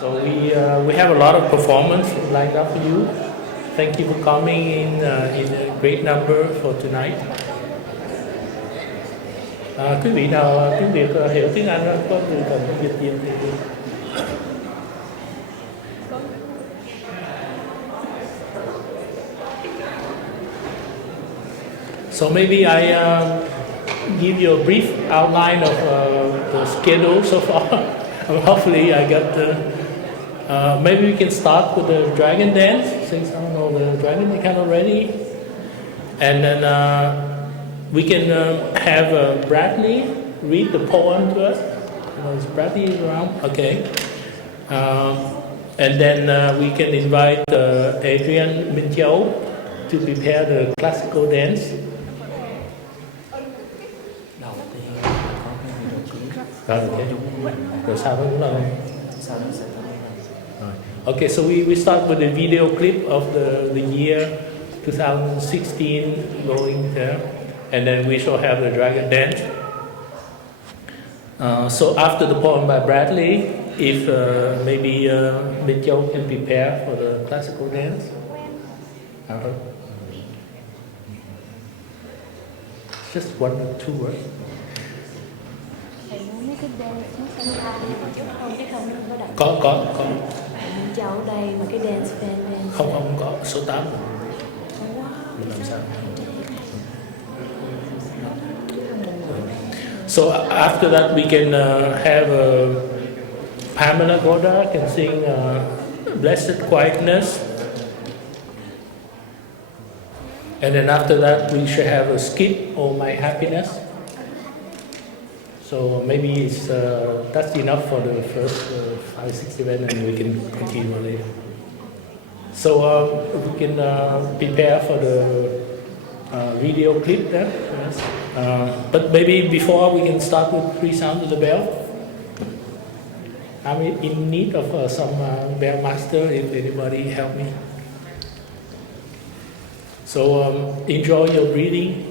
So we have a lot of performance lined up for you. Thank you for coming in a great number for tonight. Quý vị nào tiếng Việt hiểu tiếng Anh đó, có người cần dịch viên thì So maybe I give you a brief outline of the schedule so far. Hopefully I got maybe we can start with the dragon dance, since I don't know the dragon is kind of ready. And then we can have Bradley read the poem to us. Is Bradley around? Okay. And then we can invite Adrian Minh Châu to prepare the classical dance. Okay. Rồi sau đó cũng là Okay, so we start with the video clip of the year 2016 going there, and then we shall have the dragon dance. So after the poem by Bradley, if maybe Minh Châu can prepare for the classical dance. Just one or two words. Có. Cháu đây mà cái dance fan dance. Không có số 8. Mình làm sao? So after that we can have Pamela Goda can sing Blessed Quietness. And then after that we should have a skit, Oh My Happiness. So maybe it's that's enough for the first 5-6 events, and we can continue later. So we can prepare for the video clip there. Yes. But maybe before we can start with 3 sounds of the bell. I'm in need of some bell master. If anybody help me. So enjoy your breathing.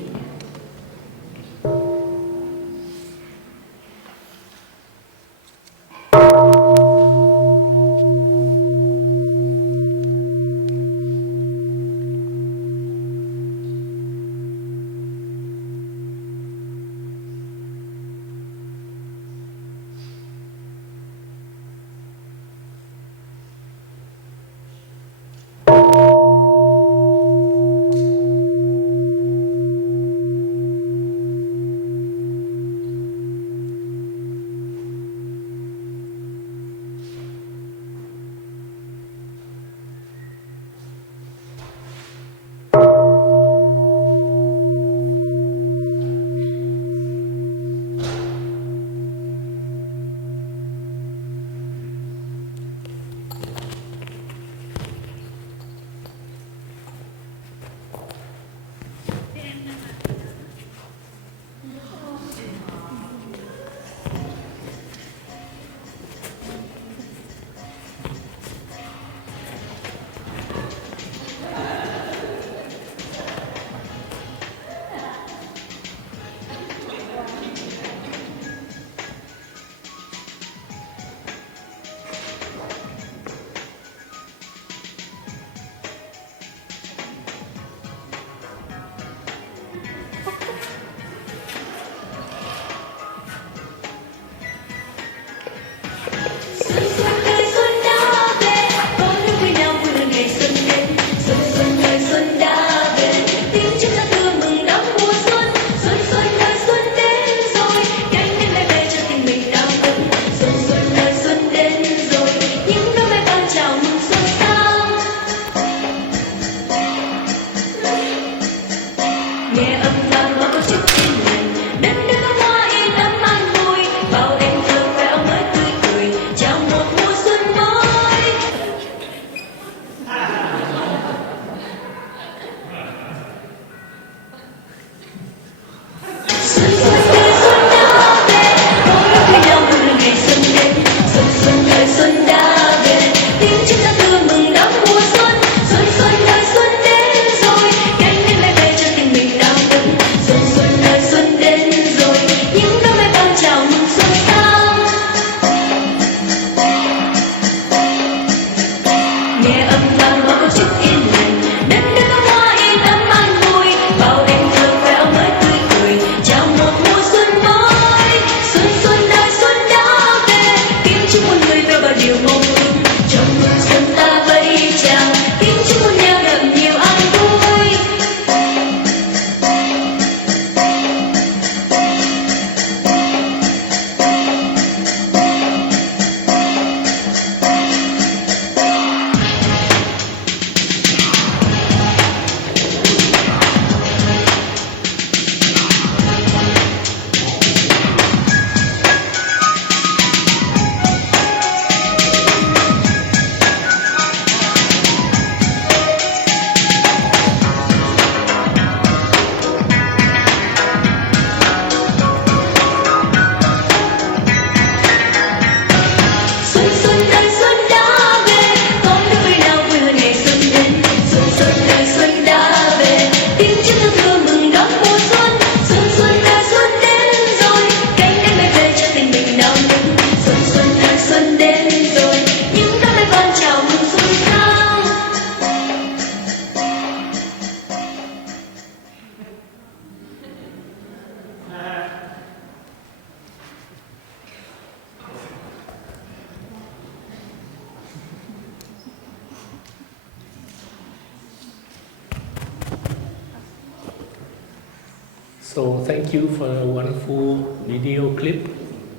So thank you for a wonderful video clip,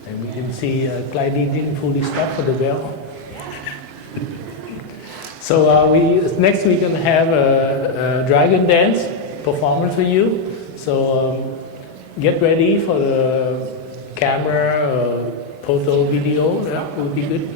and we can see Clyde didn't fully stop for the bell. So next we're gonna have a dragon dance performance for you. So get ready for the camera, photo, video. That will be good.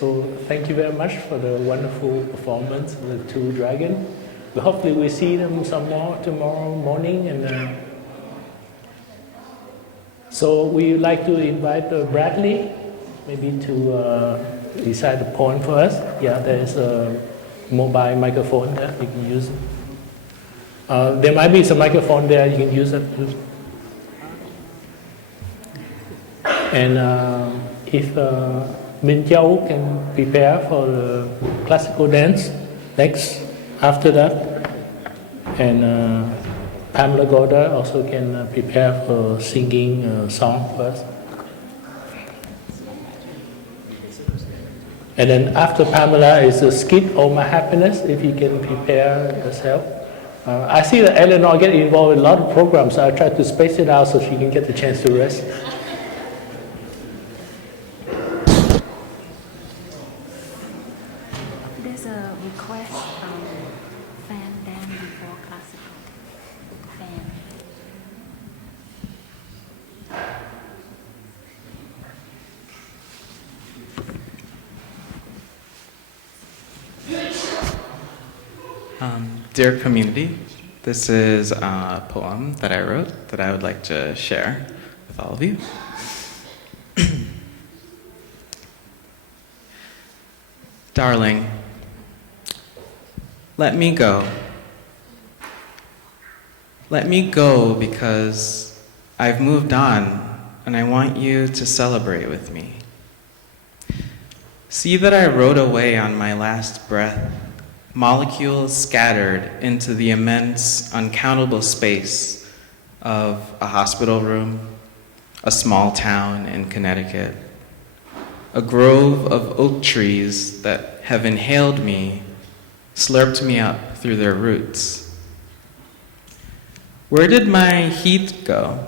So thank you very much for the wonderful performance of the two dragons. Hopefully we see them some more tomorrow morning. And so we would like to invite Bradley maybe to recite the poem for us. Yeah, there is a mobile microphone there, you can use it. There might be some microphone there, you can use it. And if Minh Châu can prepare for the classical dance next after that, and Pamela Goda also can prepare for singing a song first. And then after Pamela is a skit, All My Happiness, if you can prepare yourself. I see that Eleanor get involved in a lot of programs, so I try to space it out so she can get the chance to rest. There's a request fan dance before classical. Fan. Dear community, this is a poem that I wrote that I would like to share with all of you. Darling, let me go. Let me go because I've moved on and I want you to celebrate with me. See that I rode away on my last breath, molecules scattered into the immense, uncountable space of a hospital room, a small town in Connecticut, a grove of oak trees that have inhaled me, slurped me up through their roots. Where did my heat go?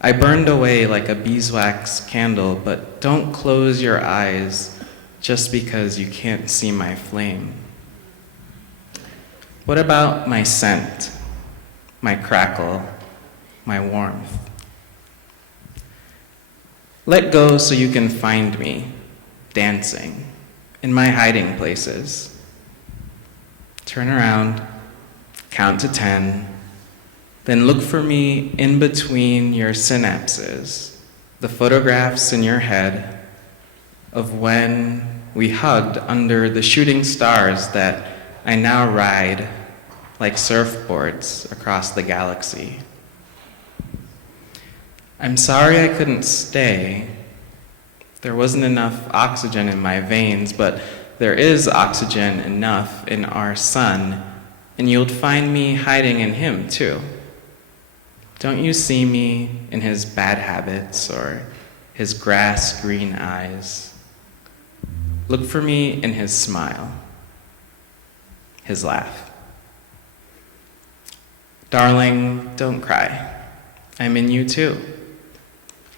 I burned away like a beeswax candle, but don't close your eyes just because you can't see my flame. What about my scent, my crackle, my warmth? Let go so you can find me, dancing, in my hiding places. Turn around, count to 10, then look for me in between your synapses, the photographs in your head of when we hugged under the shooting stars that I now ride like surfboards across the galaxy. I'm sorry I couldn't stay. There wasn't enough oxygen in my veins, but there is oxygen enough in our sun, and you'll find me hiding in him too. Don't you see me in his bad habits or his grass-green eyes? Look for me in his smile, his laugh. Darling, don't cry. I'm in you too,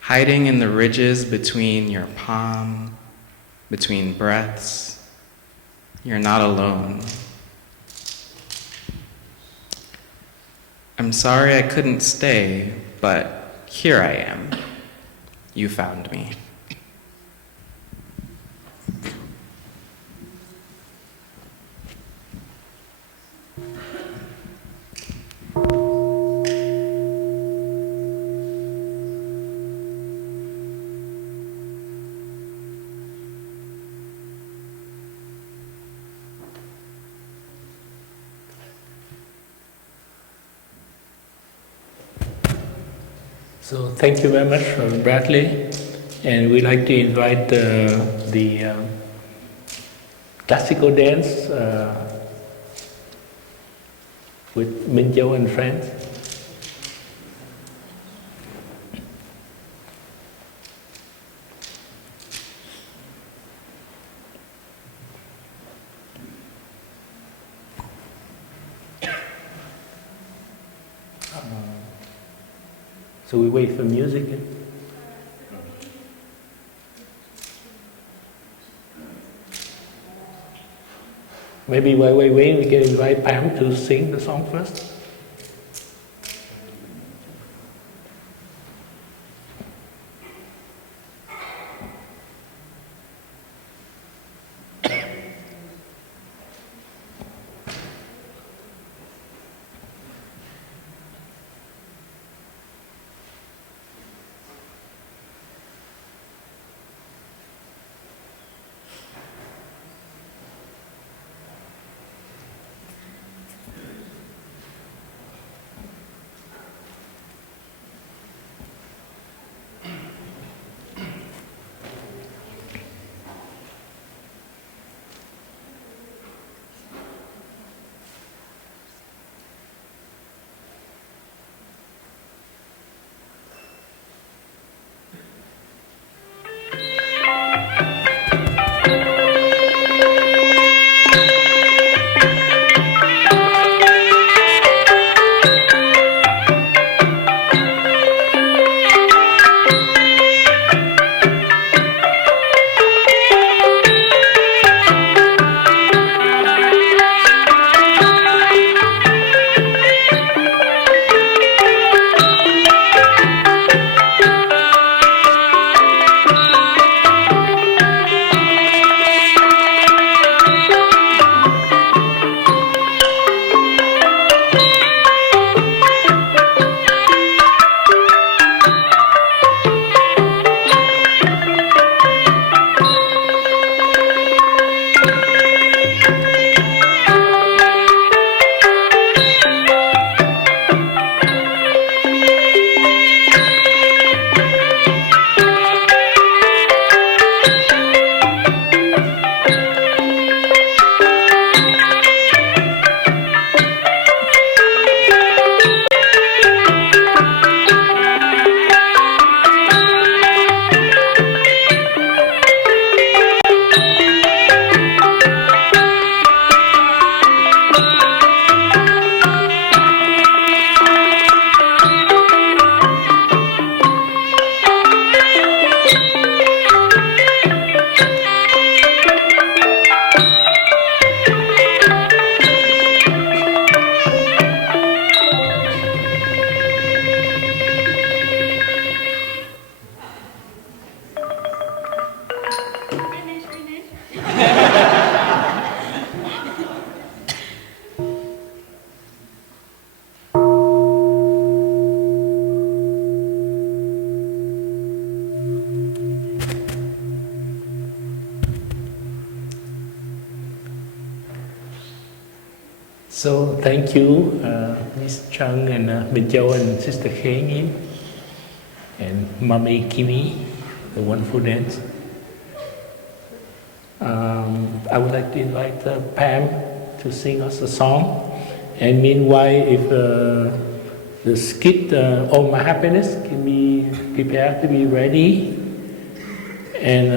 hiding in the ridges between your palm, between breaths. You're not alone. I'm sorry I couldn't stay, but here I am. You found me. So thank you very much, Bradley, and we'd like to invite the classical dance with Minh Châu and friends. So we wait for music. Maybe while we wait, we can invite Pam to sing the song first. So thank you, Miss Chung and Bin Châu and Sister Khê Ngin and Mommy Kimi, the wonderful dance. I would like to invite Pam to sing us a song. And meanwhile, if the skit All My Happiness can be prepared to be ready. And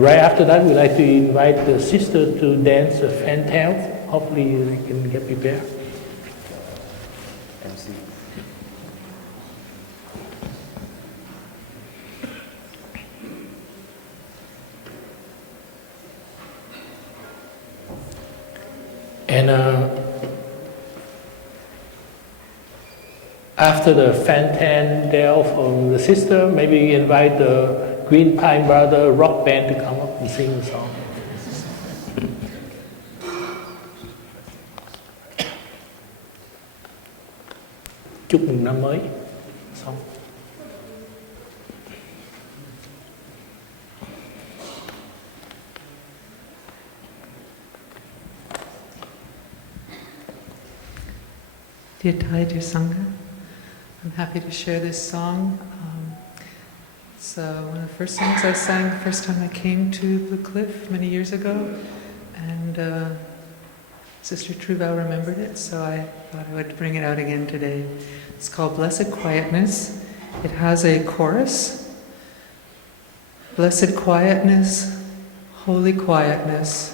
right after that, we'd like to invite the sister to dance a fantail. Hopefully they can get prepared. MC. And after the fantail from the sister, maybe invite the Green Pine Brother rock band to come up and sing the song. Chúc mừng năm mới. Xong. Dear Thai, dear Sangha, I'm happy to share this song. It's one of the first songs I sang the first time I came to Blue Cliff many years ago, and Sister Truvau remembered it, so I thought I would bring it out again today. It's called Blessed Quietness. It has a chorus. Blessed quietness, holy quietness.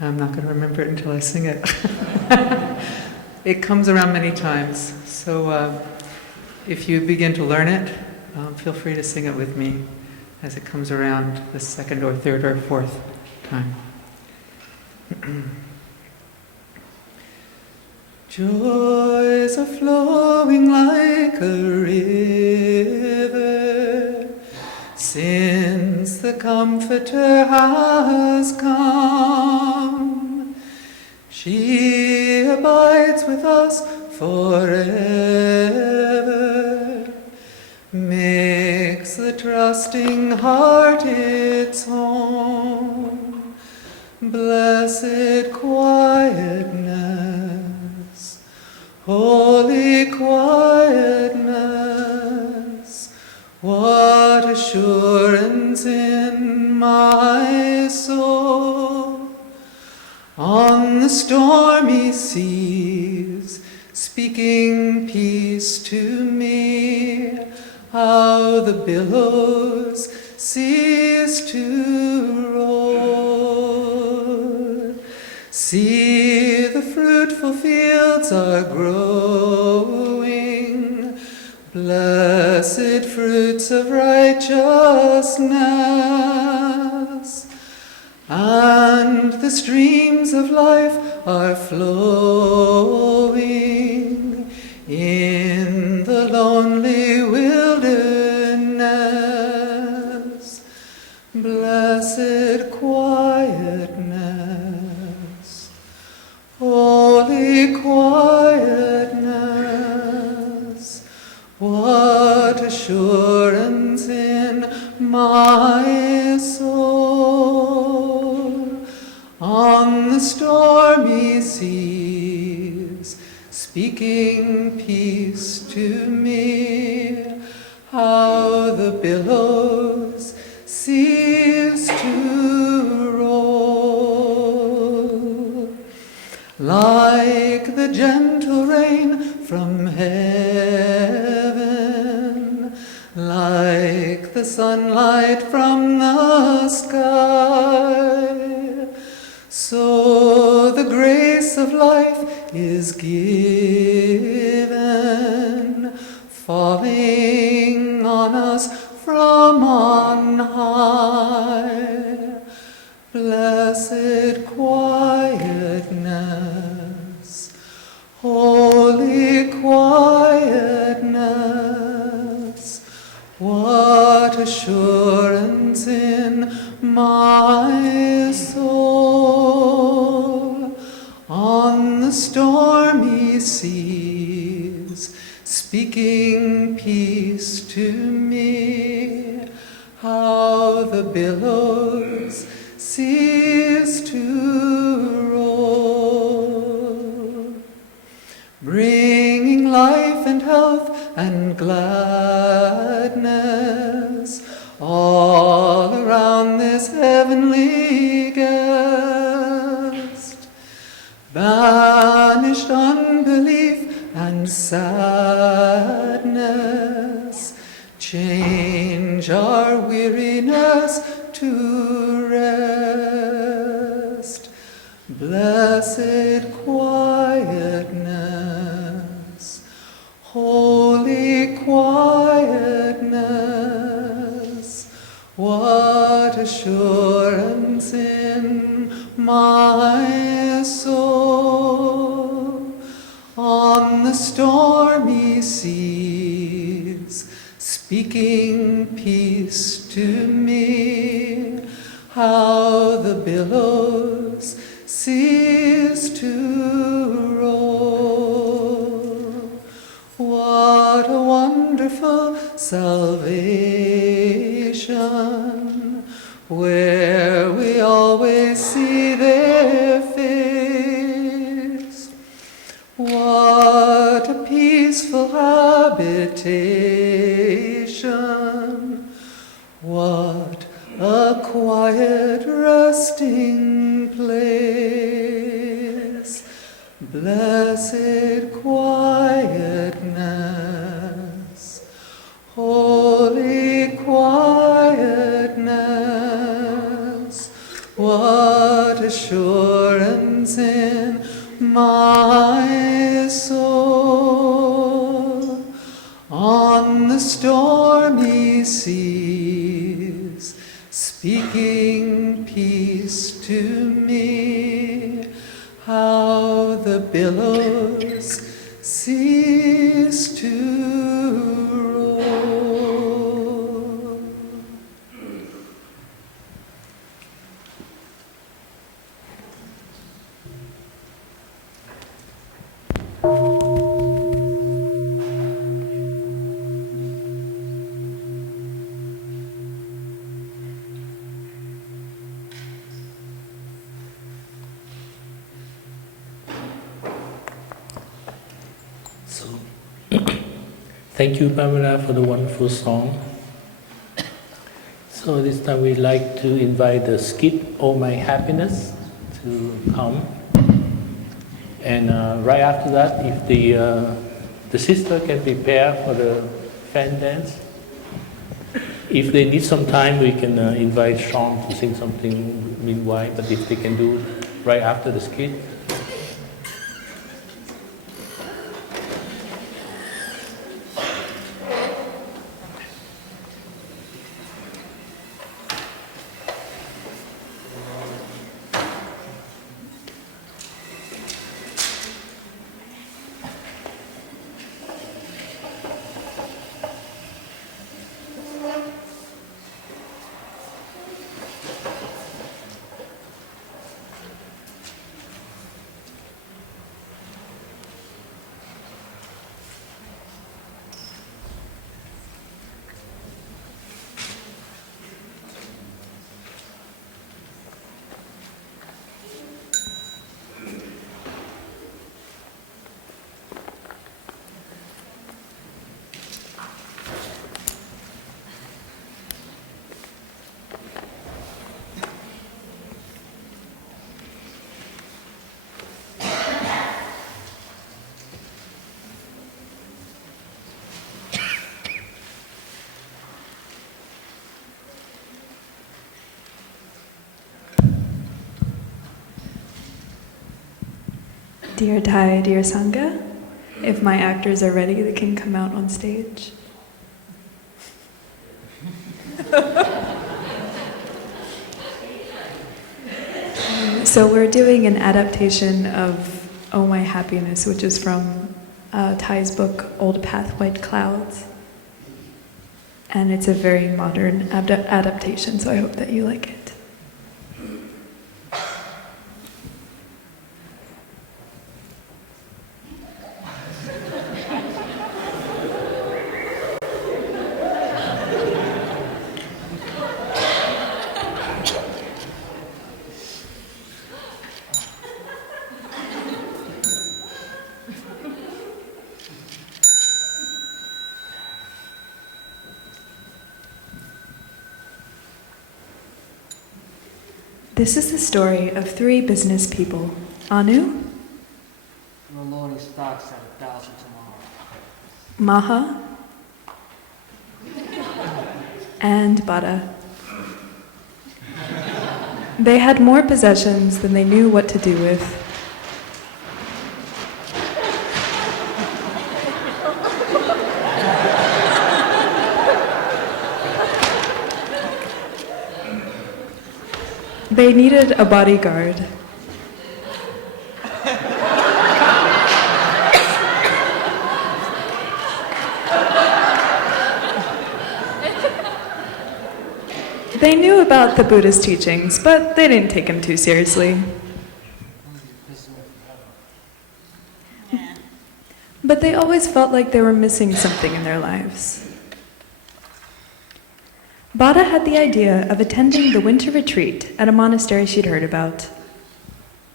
I'm not going to remember it until I sing it. It comes around many times, so if you begin to learn it, feel free to sing it with me as it comes around the second or third or fourth time. Joys are flowing like a river since the Comforter has come. She abides with us forever, makes the trusting heart its home. Blessed quietness, holy quietness, what assurance in my soul. On the stormy seas, speaking peace to me, how the billows cease to roll. See, the fruitful fields are growing, blessed fruits of righteousness, and the streams of life are flowing in the lonely wilderness. Blessed quietness, holy quietness, what assurance in my soul. On the stormy seas, speaking peace to me, how the billows cease to roll. Like the gentle rain from heaven, like the sunlight from the sky, so the grace of life is given, falling on us from on high. Blessed quietness, holy quietness, what assurance in my soul. On the stormy seas, speaking peace to me, how the billows cease to holy guest. Banished unbelief and sadness, change our weariness to rest. Blessed quietness, holy quietness, what assurance in my soul. On the stormy seas, speaking peace to me, how the billows cease to roll. What a wonderful salvation, where we always see their face. What a peaceful habitation, what a quiet resting place. Blessed quietness, holy quietness, what assurance in my soul. On the stormy seas, speaking peace to me, how the billows cease to roll. So, thank you, Pamela, for the wonderful song. So this time we'd like to invite the skit, Oh My Happiness, to come. And right after that, if the sister can prepare for the fan dance. If they need some time, we can invite Sean to sing something meanwhile, but if they can do right after the skit. Dear Thai, dear Sangha, if my actors are ready, they can come out on stage. So we're doing an adaptation of Oh My Happiness, which is from Thai's book, Old Path, White Clouds. And it's a very modern adaptation, so I hope that you like it. This is the story of three business people. Anu, We're loading stocks at 1,000 tomorrow. Maha, and Bada. They had more possessions than they knew what to do with. They needed a bodyguard. They knew about the Buddhist teachings, but they didn't take them too seriously. But they always felt like they were missing something in their lives. Bada had the idea of attending the winter retreat at a monastery she'd heard about.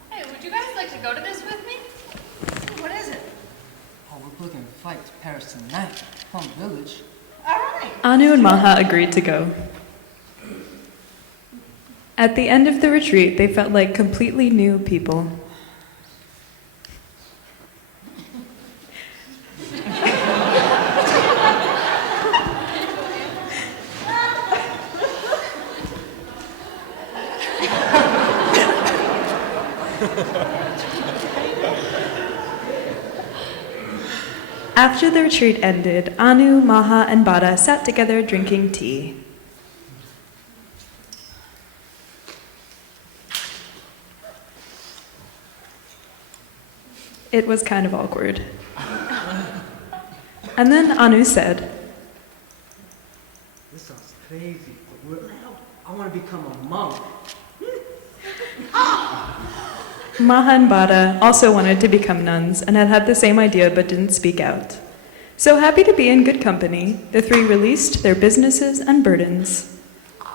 Hey, would you guys like to go to this with me? What is it? Oh, we're booking a flight to Paris tonight. Plum Village. All right. Anu and Maha agreed to go. At the end of the retreat, they felt like completely new people. After the retreat ended, Anu, Maha, and Bada sat together drinking tea. It was kind of awkward. And then Anu said, This sounds crazy, but I want to become a monk. Maha and Bada also wanted to become nuns and had had the same idea but didn't speak out. So happy to be in good company, the three released their businesses and burdens.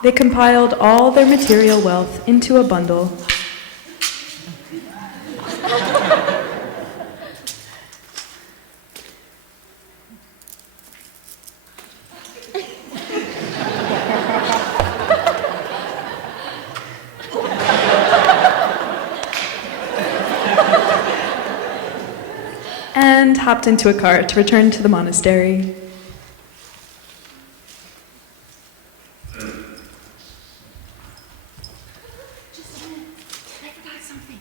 They compiled all their material wealth into a bundle. And hopped into a cart to return to the monastery. Just a minute. I forgot something.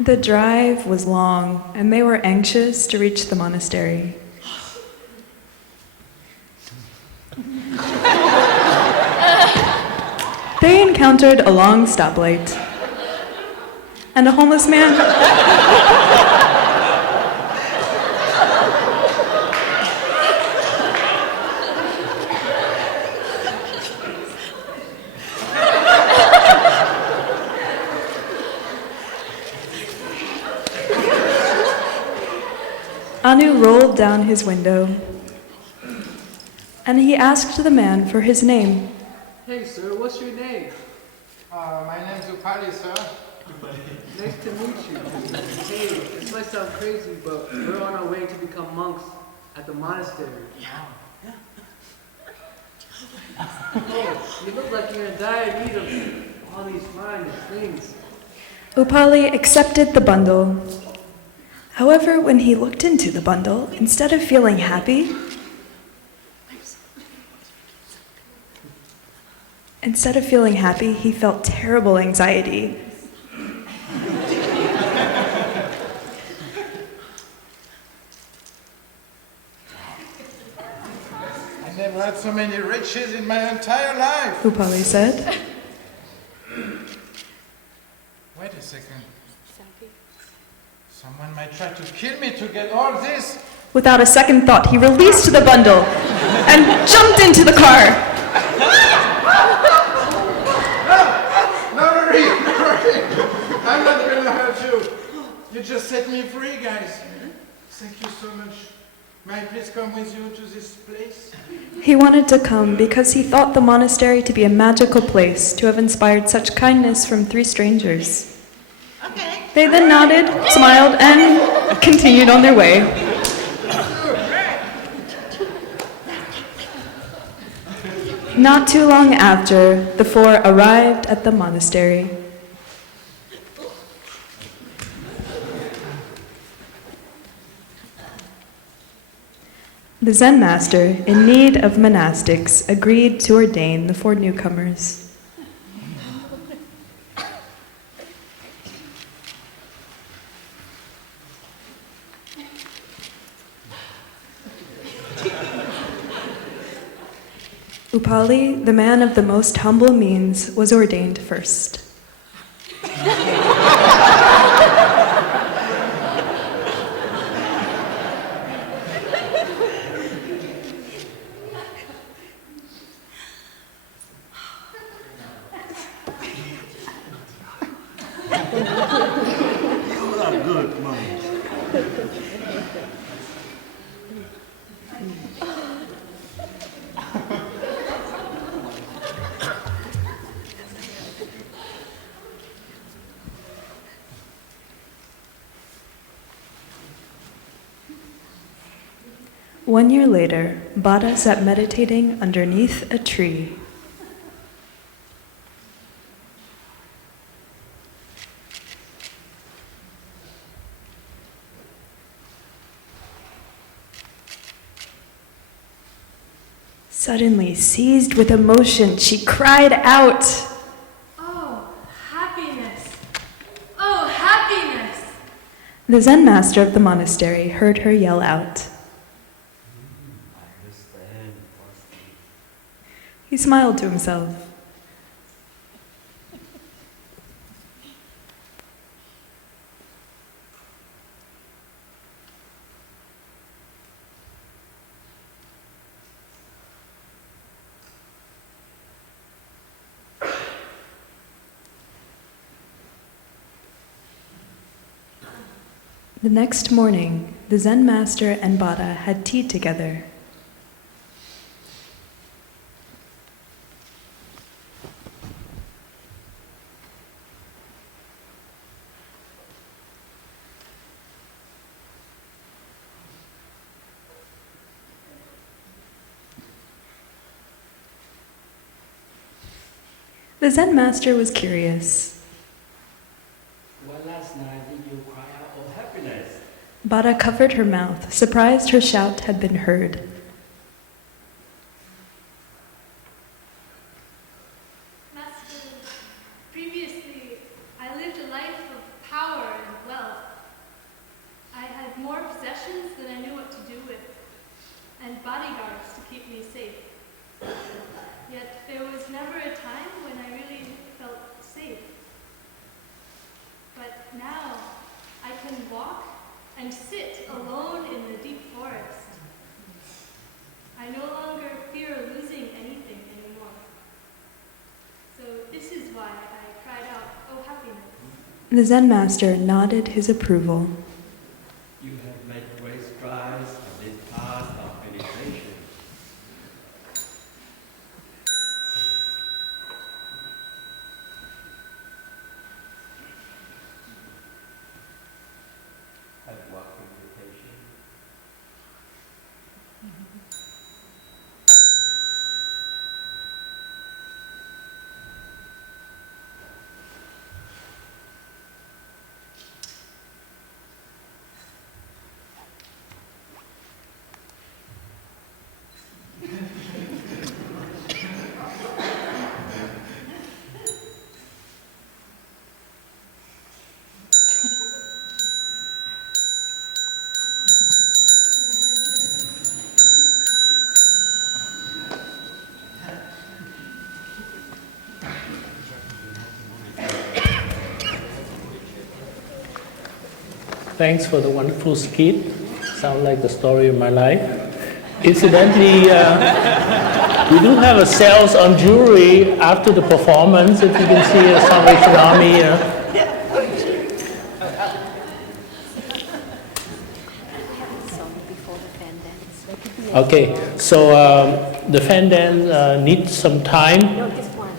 The drive was long, and they were anxious to reach the monastery. They encountered a long stoplight, and a homeless man. Anu rolled down his window, and he asked the man for his name. Hey, sir, what's your name? My name's Upali, sir. Nice to meet you. Hey, this might sound crazy, but we're on our way to become monks at the monastery. Oh, you look like you're in dire need of all these fine things. Upali accepted the bundle. However, when he looked into the bundle, instead of feeling happy, he felt terrible anxiety. I never had so many riches in my entire life. Upali said. Wait a second. Someone might try to kill me to get all this. Without a second thought, he released the bundle and jumped into the car. No, worry. I'm not going to hurt you. You just set me free, guys. Thank you so much. May I please come with you to this place? He wanted to come because he thought the monastery to be a magical place to have inspired such kindness from 3 strangers. Okay. They then nodded, smiled, and continued on their way. Not too long after, the 4 arrived at the monastery. The Zen master, in need of monastics, agreed to ordain the 4 newcomers. Upali, the man of the most humble means, was ordained first. You are good, Mom. One year later, Bada sat meditating underneath a tree. Suddenly, seized with emotion, she cried out, Oh, happiness. Oh, happiness. The Zen master of the monastery heard her yell out. He smiled to himself. The next morning, the Zen master and Bada had tea together. The Zen master was curious. Why last night did you cry out of happiness? Bada covered her mouth, surprised her shout had been heard. Master, previously I lived a life of power and wealth. I had more possessions than I knew what to do with, and bodyguards to keep me safe. Yet there was never a time when I really felt safe. But now I can walk and sit alone in the deep forest. I no longer fear losing anything anymore. So this is why I cried out, oh happiness. The Zen master nodded his approval. You have made great strides on this path of meditation. Have walking meditation. Thanks for the wonderful skit. Sounds like the story of my life. Incidentally, we do have a sales on jewelry after the performance. If you can see a Salvation Army. I have a song before the fan dance. Okay, so the fan dance needs some time. No, this one.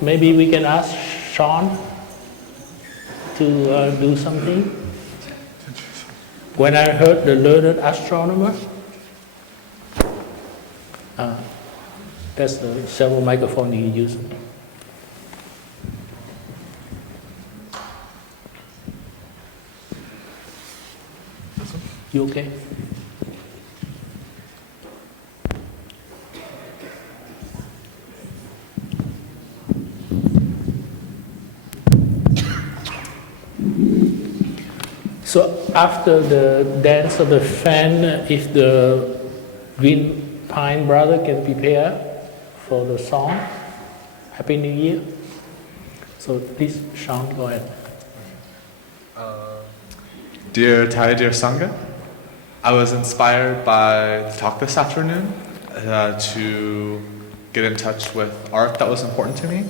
Maybe we can ask Sean to do something. When I heard the learned astronomer, that's the several microphones he used. You okay? So after the dance of the fan, if the Green Pine brother can prepare for the song, Happy New Year. So please, Sean, go ahead. Dear Thai, dear Sangha, I was inspired by the talk this afternoon to get in touch with art that was important to me.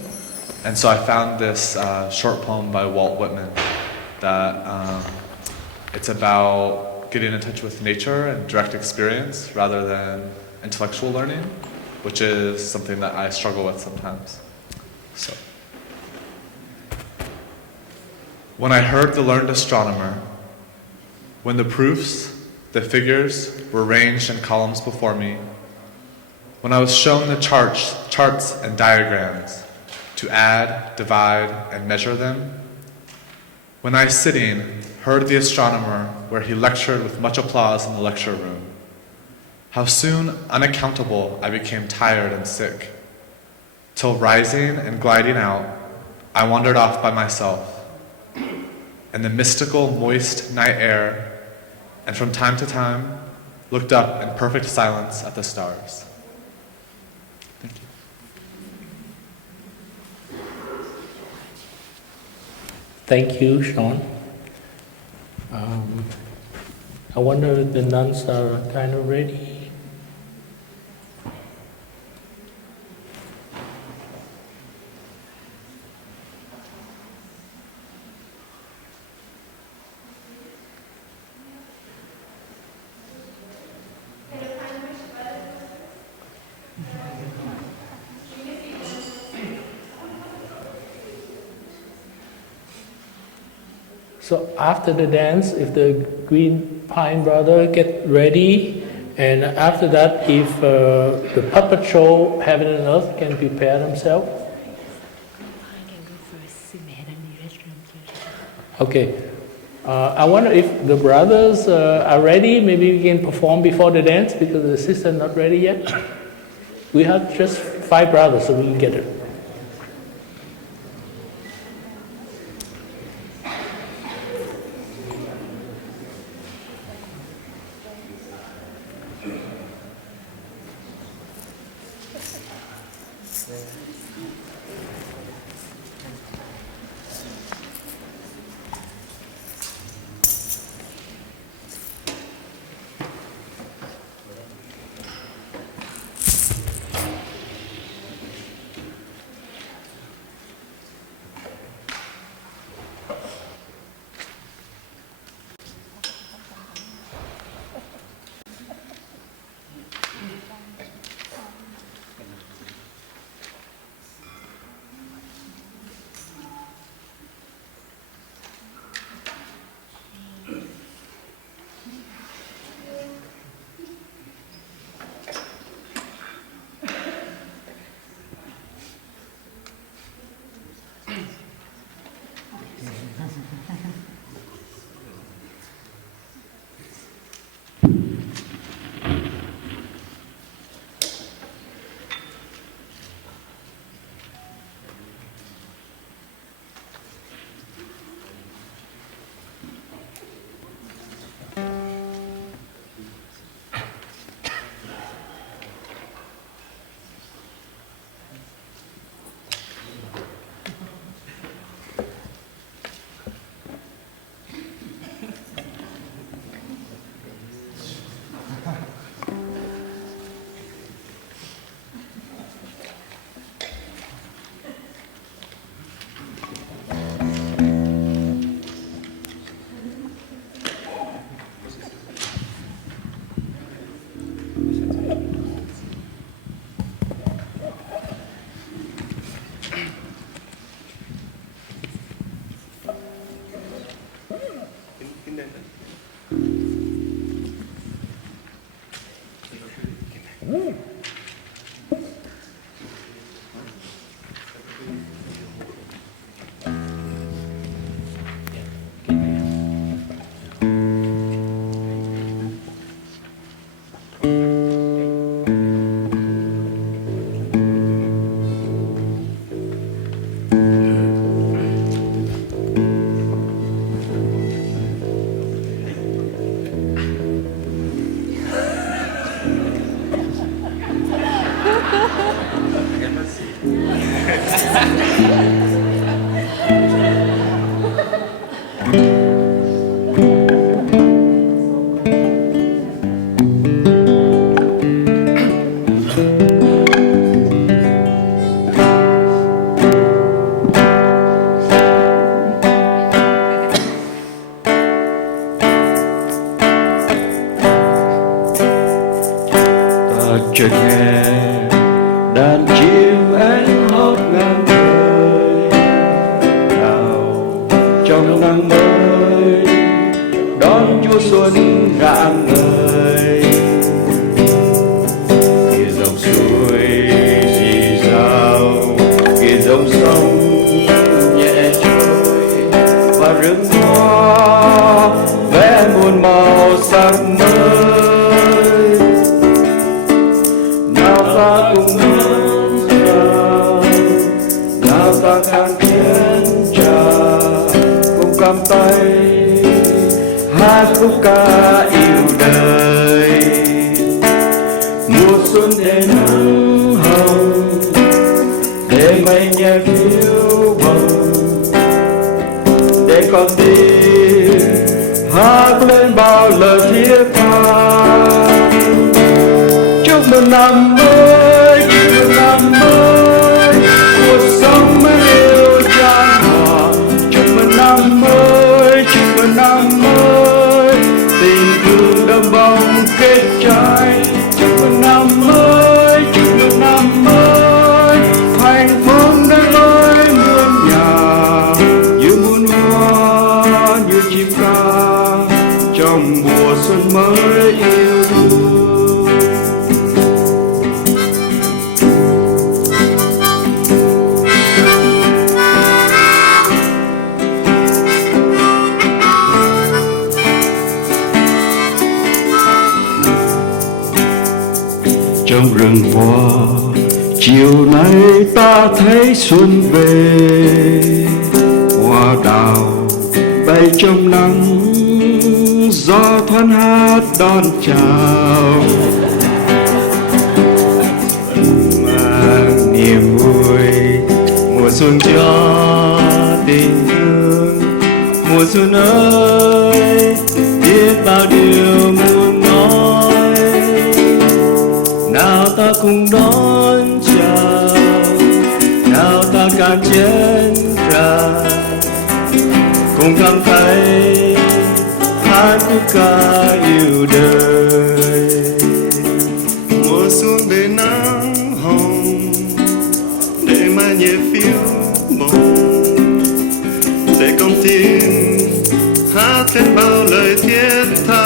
And so I found this short poem by Walt Whitman that it's about getting in touch with nature and direct experience rather than intellectual learning, which is something that I struggle with sometimes. So, when I heard the learned astronomer, when the proofs, the figures were ranged in columns before me, when I was shown the charts and diagrams to add, divide, and measure them, when I sitting heard the astronomer where he lectured with much applause in the lecture room, how soon, unaccountable, I became tired and sick, till rising and gliding out, I wandered off by myself, in the mystical, moist night air, and from time to time, looked up in perfect silence at the stars. Thank you. Thank you, Sean. I wonder if the nuns are kind of ready. So after the dance, if the Green Pine brother get ready, and after that, if the puppet show Heaven and Earth can prepare themselves. Okay. I wonder if the brothers are ready. Maybe we can perform before the dance because the sister not ready yet. We have just 5 brothers, so we can get it. chợt nghe đàn chim én hót ngàn đời nào trong nắng mới đón Chúa xuân rạng ngời. Kia dòng suối rì rào, kia dòng sông nhẹ trôi và rừng hoa vẽ muôn màu sắc mới. Nào ta cùng hát chào, nào ta khang chén trà, cùng cầm tay hát khúc ca yêu đời. Mùa xuân để nắng hồng, để mây nhẹ phiêu bồng, để con tim hát lên bao lời thiết tha. Chúc mừng năm mới, chúc mừng năm mới, cuộc sống mới yêu chan hòa. Chúc mừng năm mới, chúc mừng năm mới, tình thương đơm bông kết trái. Chúc mừng năm mới, chúc mừng năm mới, hạnh phúc đến với muôn nhà, như muôn hoa, như chim ca trong mùa xuân mới yêu thương. Trong rừng hoa chiều nay ta thấy xuân về, hoa đào bay trong nắng, gió thoăn hát đón chào. Mang niềm vui mùa xuân cho tình thương. Mùa xuân ơi biết bao điều muốn nói, nào ta cùng đón chào, nào ta cạn chén trà, cùng cầm tay hát khúc ca yêu đời. Mùa xuân để nắng hồng, để mai nhẹ phiêu bồng, để con tim hát lên bao lời thiết tha.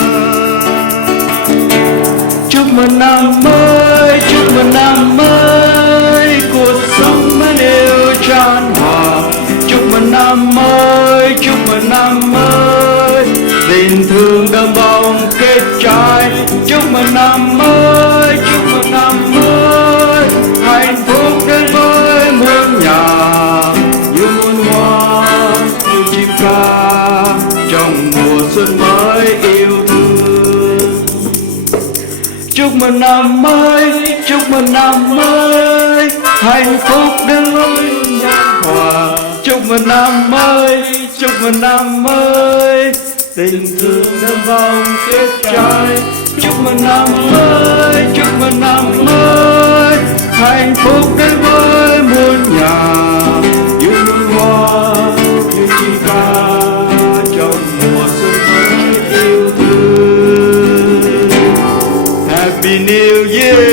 Chúc mừng năm mới, chúc mừng năm mới, cuộc sống mới đều chan hòa. Chúc mừng năm mới, chúc mừng năm mới, tình thương đơm bông kết trái. Chúc mừng năm mới, chúc mừng năm mới, hạnh phúc đến với muôn nhà, như muôn hoa, như chim ca trong mùa xuân mới yêu thương. Chúc mừng năm mới, chúc mừng năm mới, hạnh phúc đến với nhân hòa. Chúc mừng năm mới, chúc mừng năm mới, tình thương đơm bông kết trái. Chúc mừng năm mới, chúc mừng năm mới, hạnh phúc đến với muôn nhà, như muôn hoa, như chim ca trong mùa xuân mới yêu thương. Happy New Year!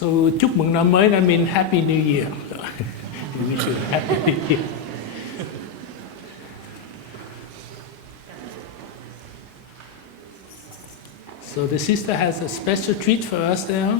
So chúc mừng năm mới, that means Happy New Year. We wish you a Happy New Year. So the sister has a special treat for us there.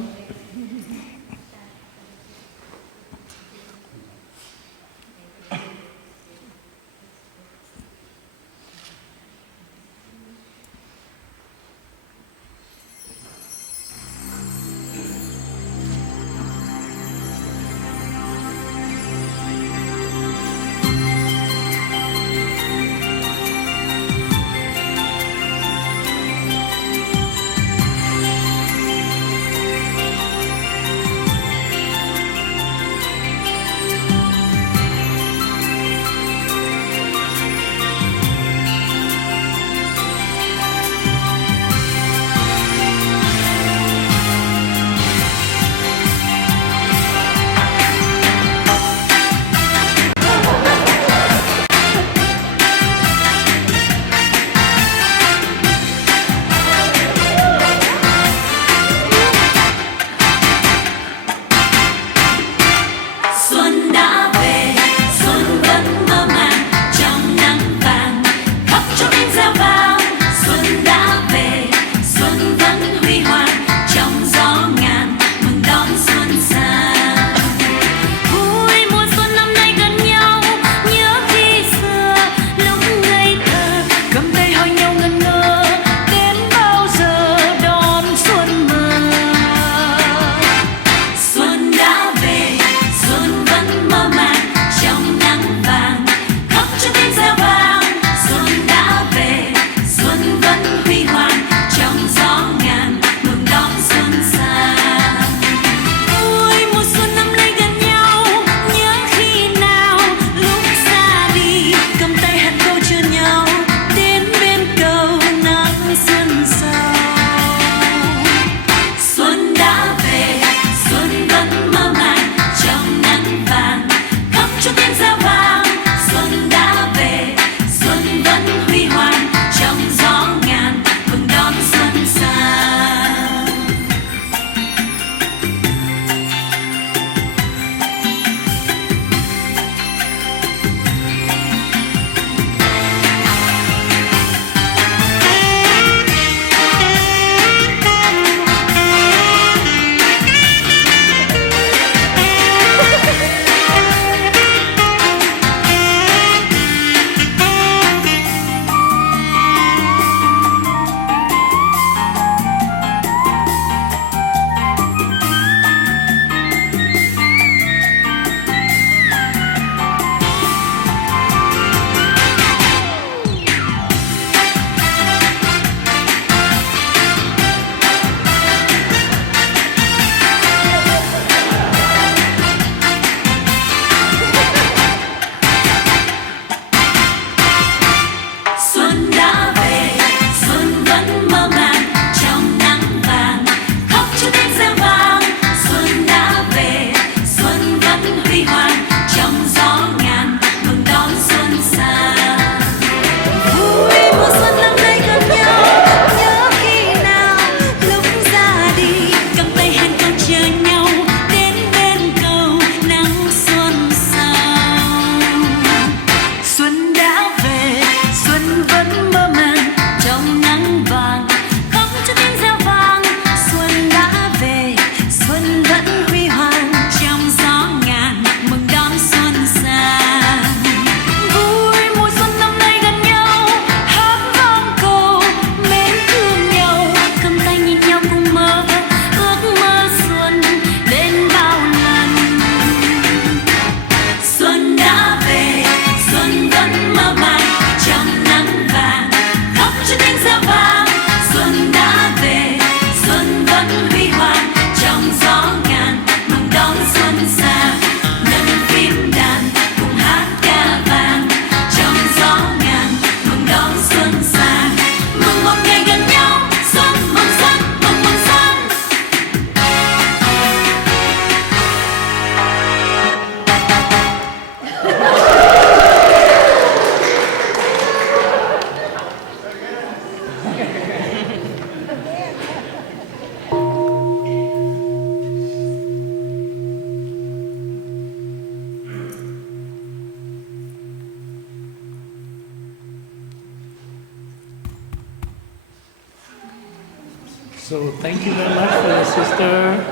So thank you very much for the sister,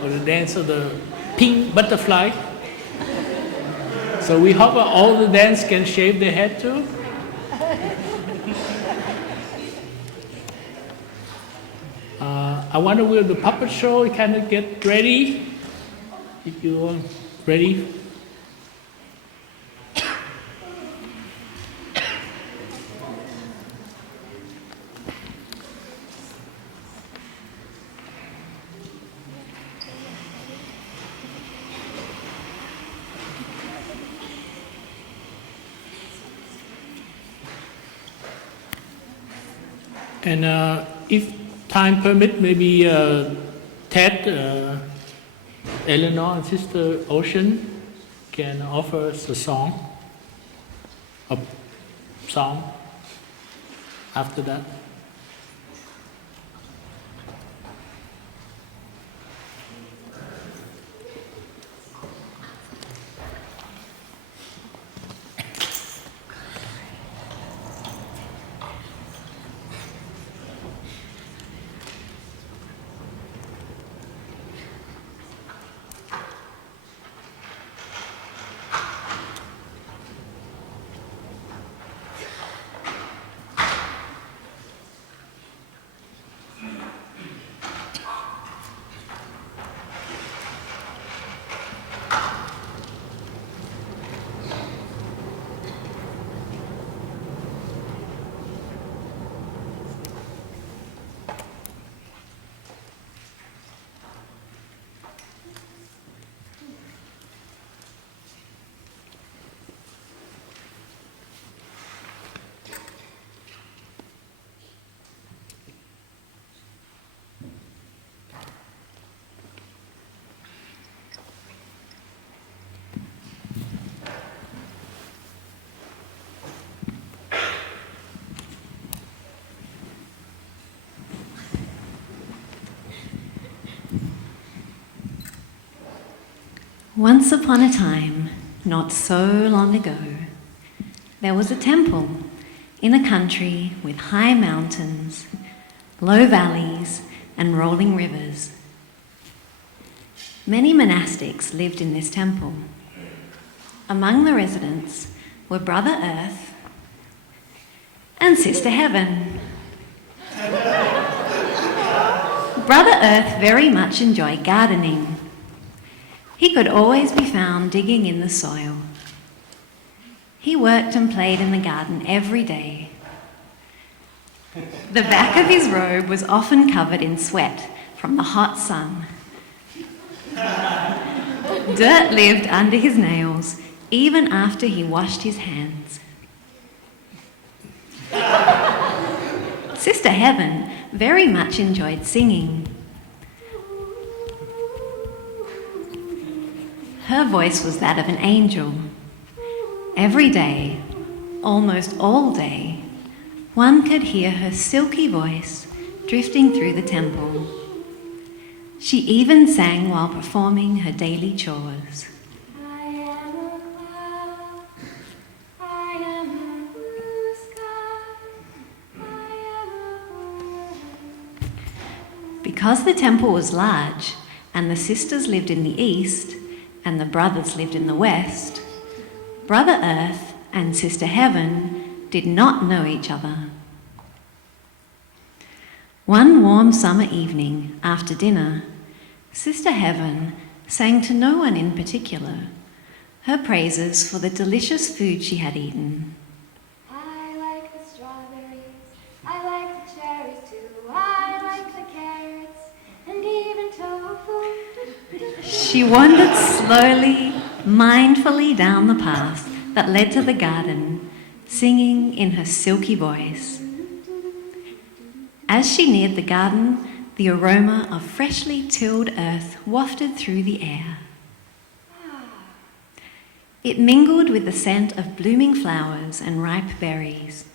for the dance of the pink butterfly. So we hope all the dance can shave their head too. I wonder will the puppet show kind of get ready? If you're ready. And if time permit, maybe Ted, Eleanor, and Sister Ocean can offer us a song after that. Once upon a time, not so long ago, there was a temple in a country with high mountains, low valleys, and rolling rivers. Many monastics lived in this temple. Among the residents were Brother Earth and Sister Heaven. Brother Earth very much enjoyed gardening. He could always be found digging in the soil. He worked and played in the garden every day. The back of his robe was often covered in sweat from the hot sun. Dirt lived under his nails even after he washed his hands. Sister Heaven very much enjoyed singing. Her voice was that of an angel. Every day, almost all day, one could hear her silky voice drifting through the temple. She even sang while performing her daily chores. I am a cloud, I am a blue sky, I am a bird. Because the temple was large and the sisters lived in the east and the brothers lived in the west, Brother Earth and Sister Heaven did not know each other. One warm summer evening after dinner, Sister Heaven sang to no one in particular her praises for the delicious food she had eaten. I like the strawberries, I like the cherries too, I like the carrots, and even tofu. She wandered slowly, mindfully down the path that led to the garden, singing in her silky voice. As she neared the garden, the aroma of freshly tilled earth wafted through the air. It mingled with the scent of blooming flowers and ripe berries.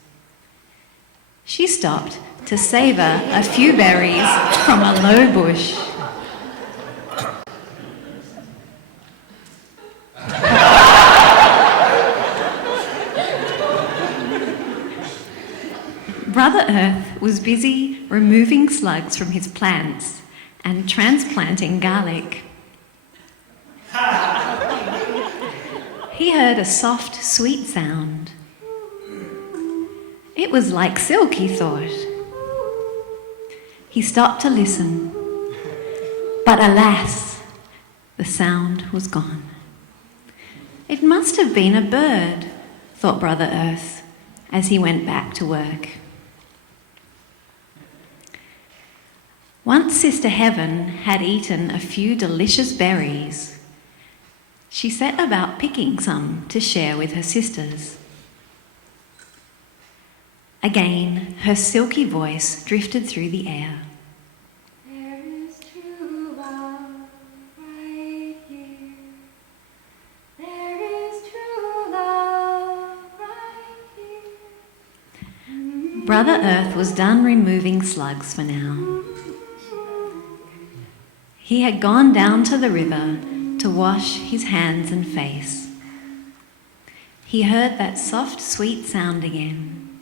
She stopped to savour a few berries from a low bush. Brother Earth was busy removing slugs from his plants and transplanting garlic. He heard a soft, sweet sound. It was like silk, he thought. He stopped to listen, but alas, the sound was gone. It must have been a bird, thought Brother Earth, as he went back to work. Once Sister Heaven had eaten a few delicious berries. She set about picking some to share with her sisters. Again, her silky voice drifted through the air. There is true love right here. There is true love right here. Brother Earth was done removing slugs for now. He had gone down to the river to wash his hands and face. He heard that soft, sweet sound again.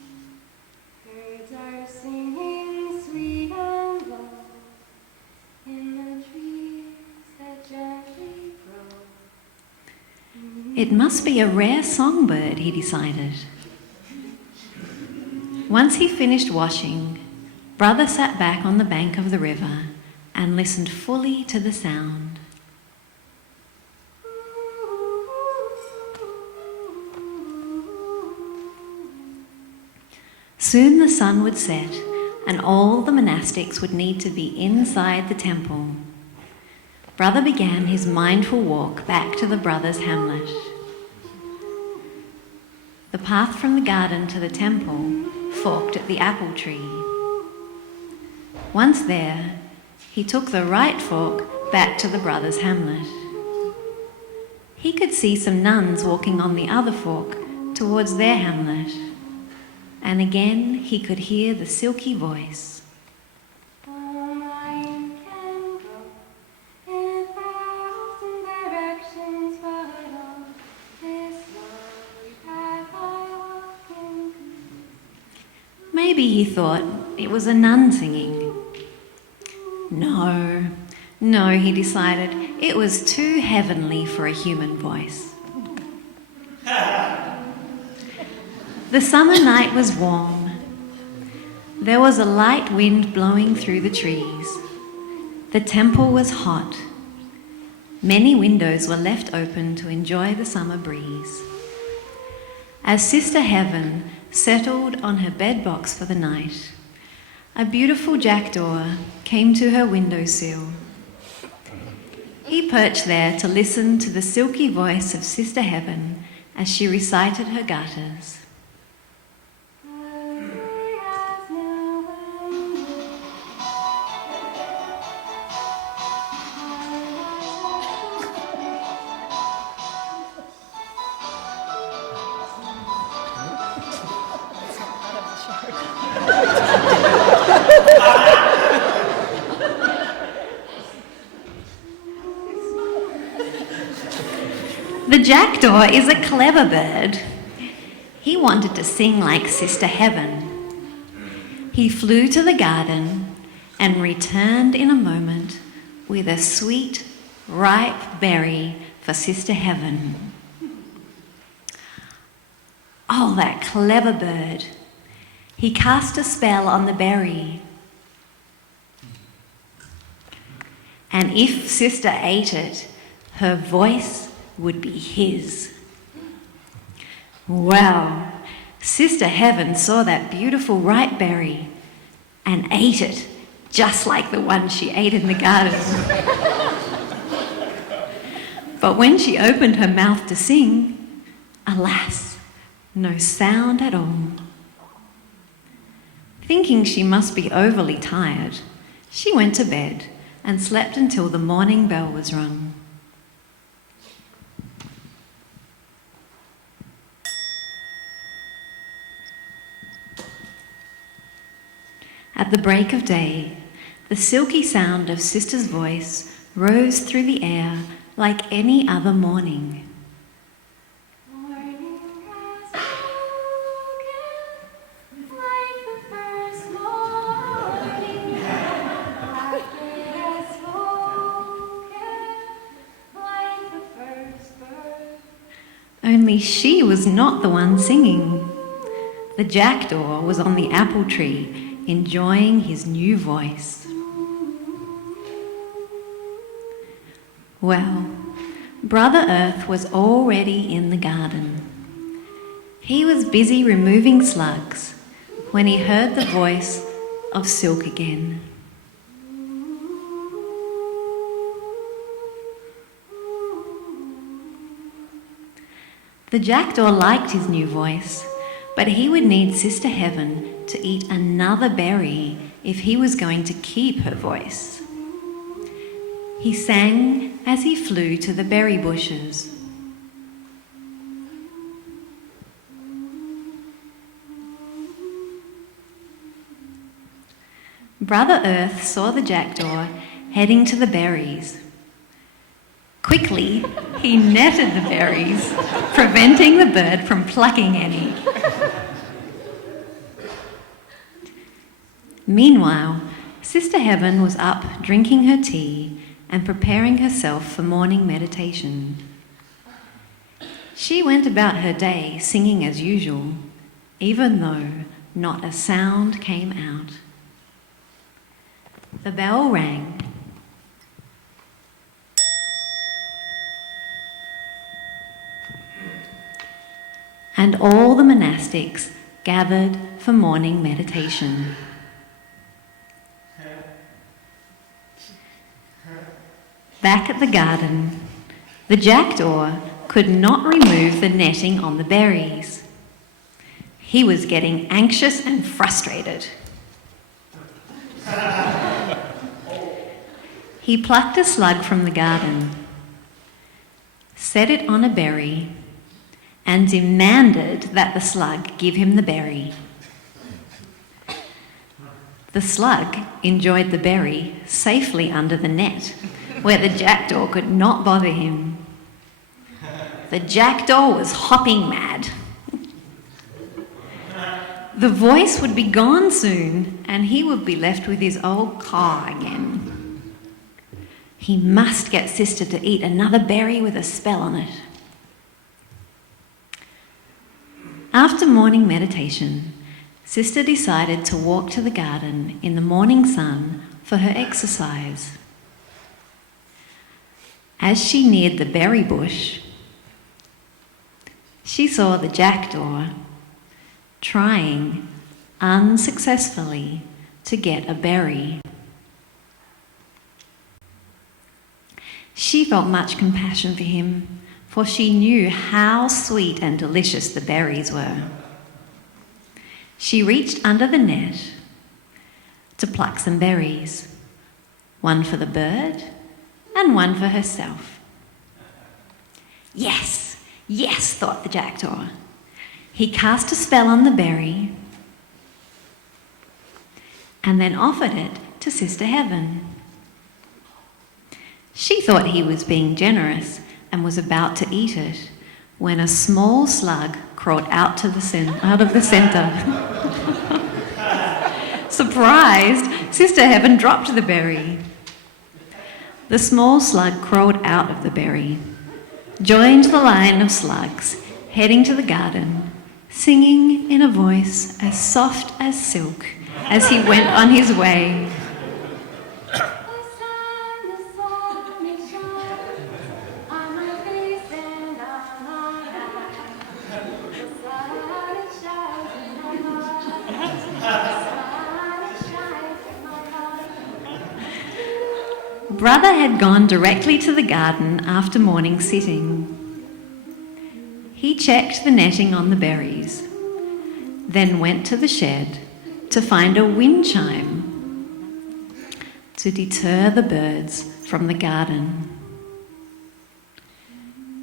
Birds are singing sweet and low in the trees that gently grow. It must be a rare songbird, he decided. Once he finished washing, Brother sat back on the bank of the river and listened fully to the sound. Soon the sun would set and all the monastics would need to be inside the temple. Brother began his mindful walk back to the brothers' hamlet. The path from the garden to the temple forked at the apple tree. Once there, he took the right fork back to the brothers' hamlet. He could see some nuns walking on the other fork towards their hamlet. And again he could hear the silky voice. The mind can go in 1,000 directions, but on this lonely path I walk in peace. Maybe he thought it was a nun singing. No, he decided, it was too heavenly for a human voice. The summer night was warm. There was a light wind blowing through the trees. The temple was hot. Many windows were left open to enjoy the summer breeze. As Sister Heaven settled on her bed box for the night, a beautiful jackdaw came to her windowsill. He perched there to listen to the silky voice of Sister Heaven as she recited her gathas. The jackdaw is a clever bird. He wanted to sing like Sister Heaven. He flew to the garden and returned in a moment with a sweet, ripe berry for Sister Heaven. Oh, that clever bird. He cast a spell on the berry. And if Sister ate it, her voice would be his. Well, Sister Heaven saw that beautiful ripe berry and ate it just like the one she ate in the garden. But when she opened her mouth to sing, alas, no sound at all. Thinking she must be overly tired, she went to bed and slept until the morning bell was rung. At the break of day, the silky sound of Sister's voice rose through the air like any other morning. Morning has broken like the first morning. only she was not the one singing. The jackdaw was on the apple tree, enjoying his new voice. Well, Brother Earth was already in the garden. He was busy removing slugs when he heard the voice of Silk again. The jackdaw liked his new voice, but he would need Sister Heaven to eat another berry if he was going to keep her voice. He sang as he flew to the berry bushes. Brother Earth saw the jackdaw heading to the berries. Quickly, he netted the berries, preventing the bird from plucking any. Meanwhile, Sister Heaven was up drinking her tea and preparing herself for morning meditation. She went about her day singing as usual, even though not a sound came out. The bell rang. And all the monastics gathered for morning meditation. Back at the garden, the jackdaw could not remove the netting on the berries. He was getting anxious and frustrated. He plucked a slug from the garden, set it on a berry, and demanded that the slug give him the berry. The slug enjoyed the berry safely under the net, where the jackdaw could not bother him. The jackdaw was hopping mad. The voice would be gone soon, and he would be left with his old caw again. He must get Sister to eat another berry with a spell on it. After morning meditation, Sister decided to walk to the garden in the morning sun for her exercise. As she neared the berry bush, she saw the jackdaw trying unsuccessfully to get a berry. She felt much compassion for him, for she knew how sweet and delicious the berries were. She reached under the net to pluck some berries, one for the bird and one for herself. Yes, yes, thought the jackdaw. He cast a spell on the berry and then offered it to Sister Heaven. She thought he was being generous and was about to eat it when a small slug crawled out of the centre. Surprised, Sister Heaven dropped the berry. The small slug crawled out of the berry, joined the line of slugs, heading to the garden, singing in a voice as soft as silk as he went on his way. Brother had gone directly to the garden after morning sitting. He checked the netting on the berries, then went to the shed to find a wind chime to deter the birds from the garden.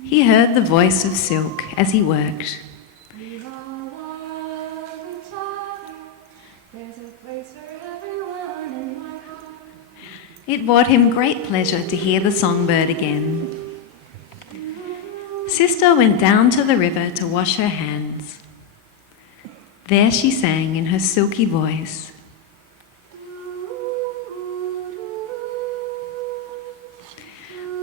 He heard the voice of Silk as he worked. It brought him great pleasure to hear the songbird again. Sister went down to the river to wash her hands. There she sang in her silky voice.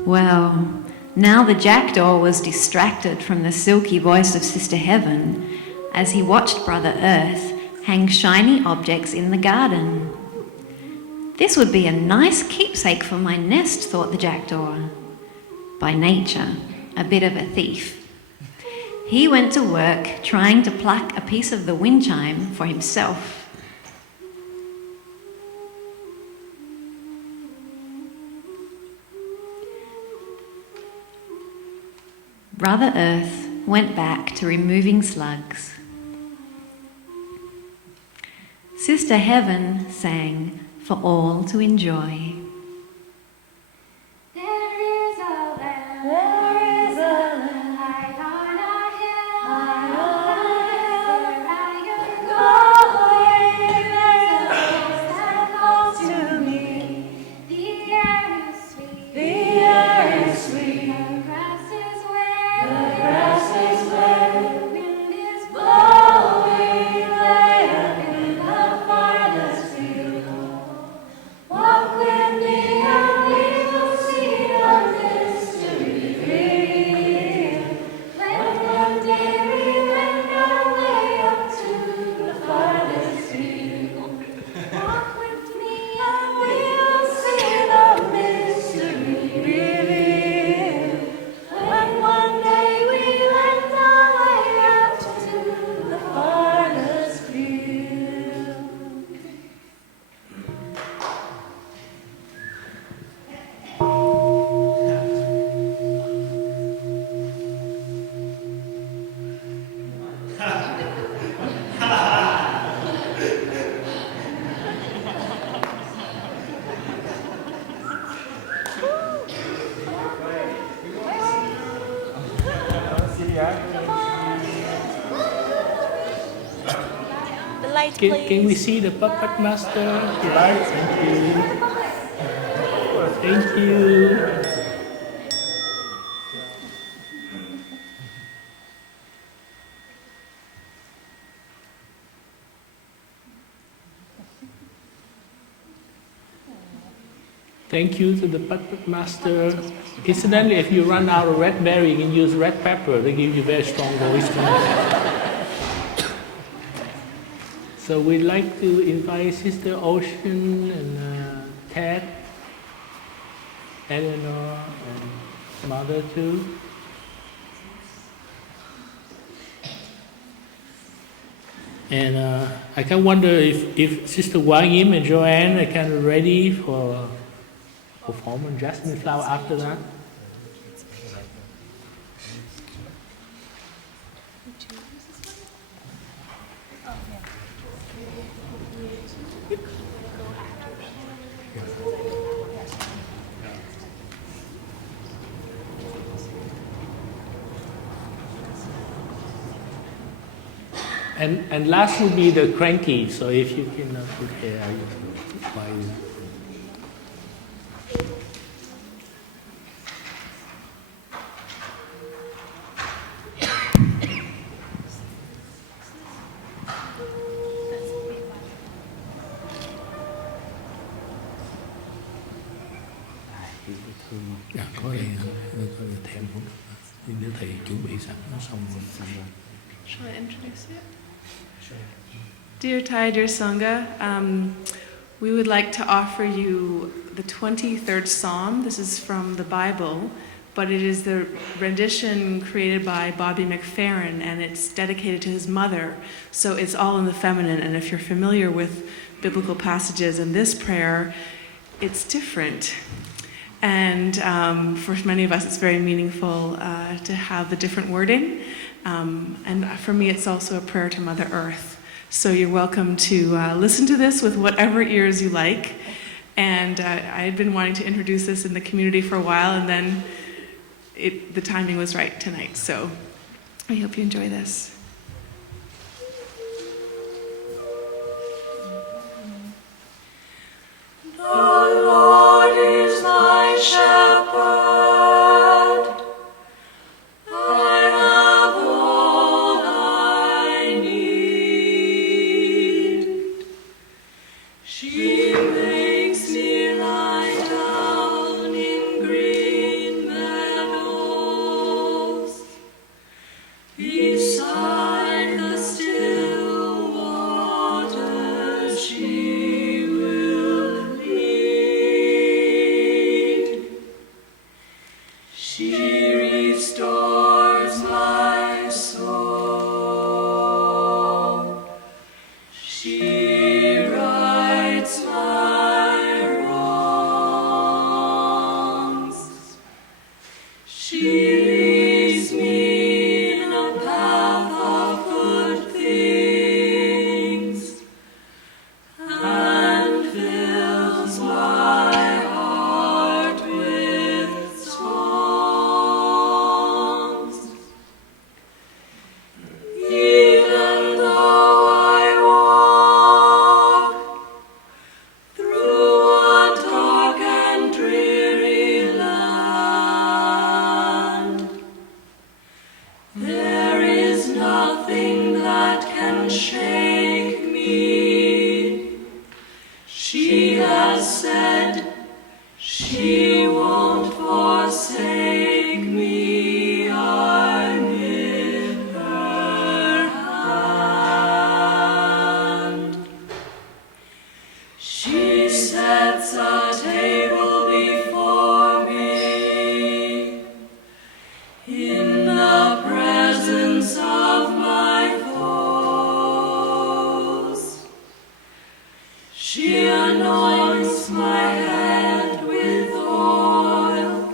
Well, Now the jackdaw was distracted from the silky voice of Sister Heaven as he watched Brother Earth hang shiny objects in the garden. This would be a nice keepsake for my nest, thought the jackdaw. By nature, a bit of a thief. He went to work trying to pluck a piece of the wind chime for himself. Brother Earth went back to removing slugs. Sister Heaven sang for all to enjoy. There is a land high on a hill, high on a hill, where I am going. There's a voice that calls to me. The air is sweet, the air is sweet. The grass is wet, the grass is wet. The wind is blowing way up in the farthest field. Walk with me and we will see the mystery revealed. When one day we wend our way up to the farthest field. Walk with me and we will see the mystery revealed. When one day we wend our way up to the farthest field. The lights, Can we see the puppet master? Lights, thank you. Thank you. Thank you to the puppet master. Incidentally, if you run out of red berry, you can use red pepper. They give you very strong voice. So we'd like to invite Sister Ocean and Ted, Eleanor, and Mother too. And I can wonder if Sister Wang Yim and Joanne are kind of ready for performance Jasmine Flower after that. And last will be the cranky. So if you can prepare while you. Dạ, có đây thêm không? Nếu thầy chuẩn bị sẵn nó xong rồi. Shall I introduce it? Dear Thai, dear Sangha, we would like to offer you the 23rd Psalm. This is from the Bible, but it is the rendition created by Bobby McFerrin, and it's dedicated to his mother. So it's all in the feminine, and if you're familiar with biblical passages in this prayer, it's different. And for many of us, it's very meaningful to have the different wording. And for me, it's also a prayer to Mother Earth. So you're welcome to listen to this with whatever ears you like. And I had been wanting to introduce this in the community for a while, and then the timing was right tonight. So I hope you enjoy this. The Lord is thy shepherd. I have all I need. She makes me lie down in green meadows. She won't forsake me, I'm in her hand. She sets a table before me in the presence of my foes. She anoints my head with oil,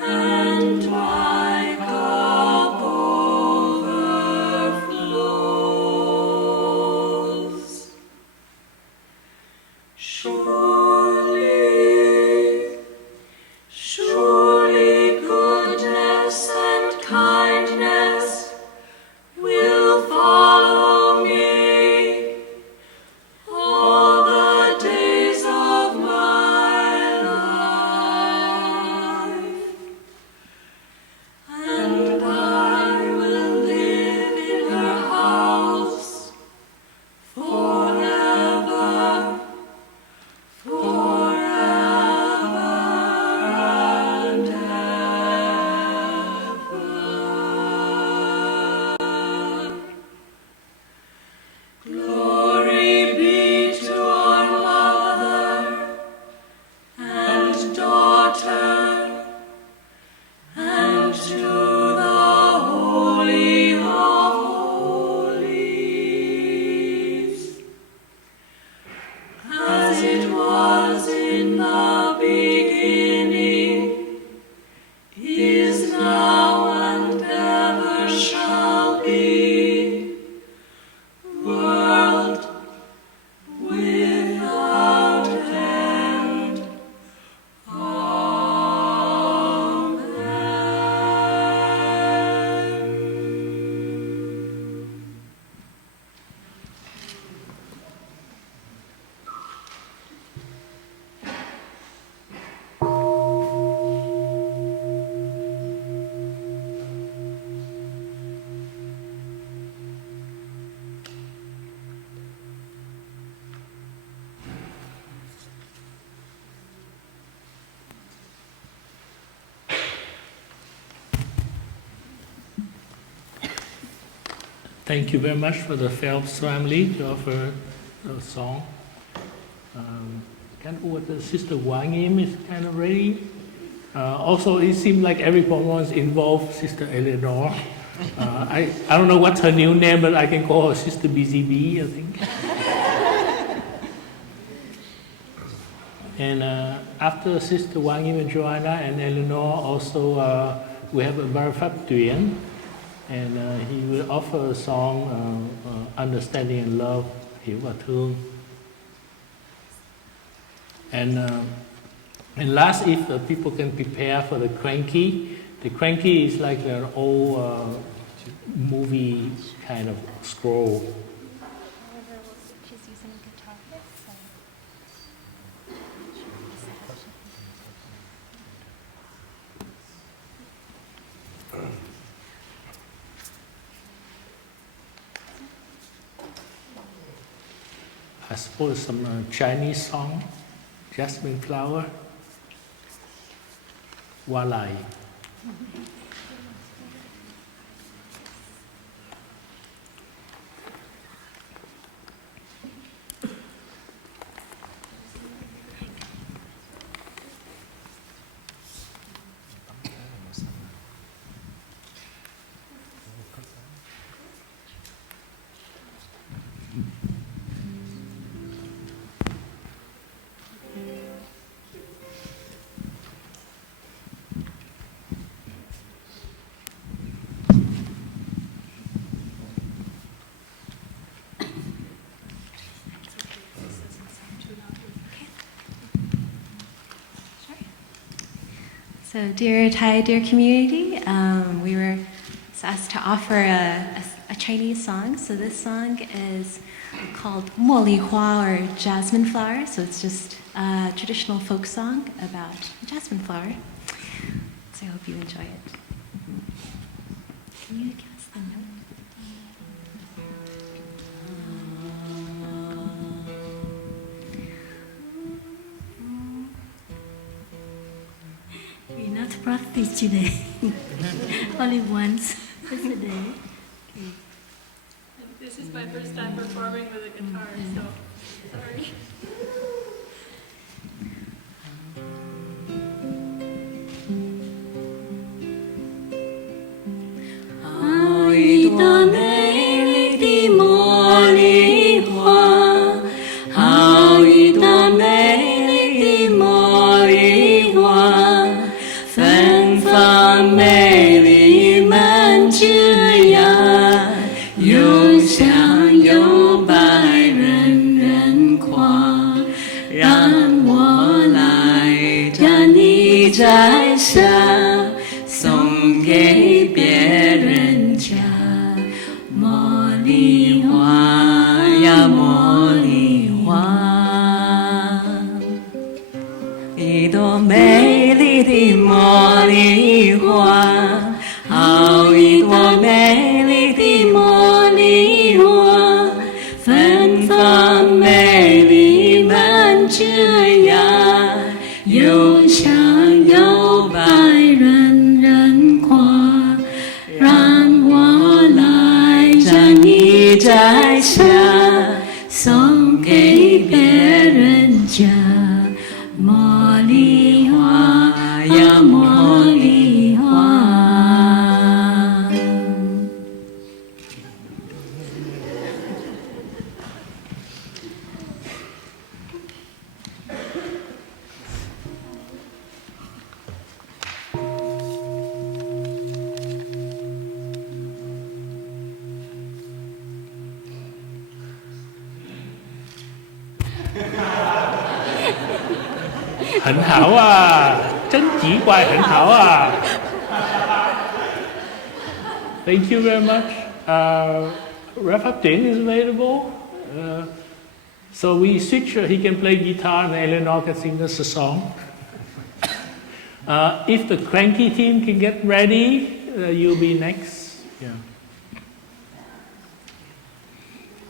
and my cup overflows. Surely, surely goodness and kindness will follow me all the days of my life, and I will live in her house forever, forever and ever. Glory be to our Mother and Daughter and to the Holy of Holies, as it was in the beginning, is now, and ever shall be, world without end. Amen. Thank you very much for the Phelps family to offer a song. Kind of what the Sister Wang Yim is kind of ready. Also, it seems like every performance involves Sister Eleanor. I don't know what's her new name, but I can call her Sister BZB, I think. And after Sister Wang Yim and Joanna and Eleanor, also we have a Barafat Duyen, and he will offer a song, Understanding and Love, Hiểu và Thương. And last, if people can prepare for the cranky. The cranky is like an old movie kind of scroll. I suppose some Chinese song, Jasmine Flower, Walai. So, dear Thai, dear community, we were asked to offer a Chinese song. So this song is called Mo Li Hua, or Jasmine Flower. So it's just a traditional folk song about a jasmine flower. So I hope you enjoy it. Can you give us the note? practice today. Only once yesterday. This is my first time performing with a guitar, so sorry. Hãy ta mê ly đi mò ly hoa, hãy ta mê ly đi mò ly hoa, phận phàm mê ly man chưa ya,有香有白人人夸，让我来将你摘下，送给别人家。茉莉花呀茉莉花，一朵美丽的茉莉花，好一朵美丽的茉莉花，芬芳美丽满枝桠，有香有白人人夸，让我来将你摘下，送给别人家。茉莉花呀茉莉花。很好啊，真奇怪，很好啊。Thank you very much. Rafa Ding is available. So we switch. He can play guitar and Eleanor can sing us a song. If the cranky team can get ready, you'll be next. Yeah.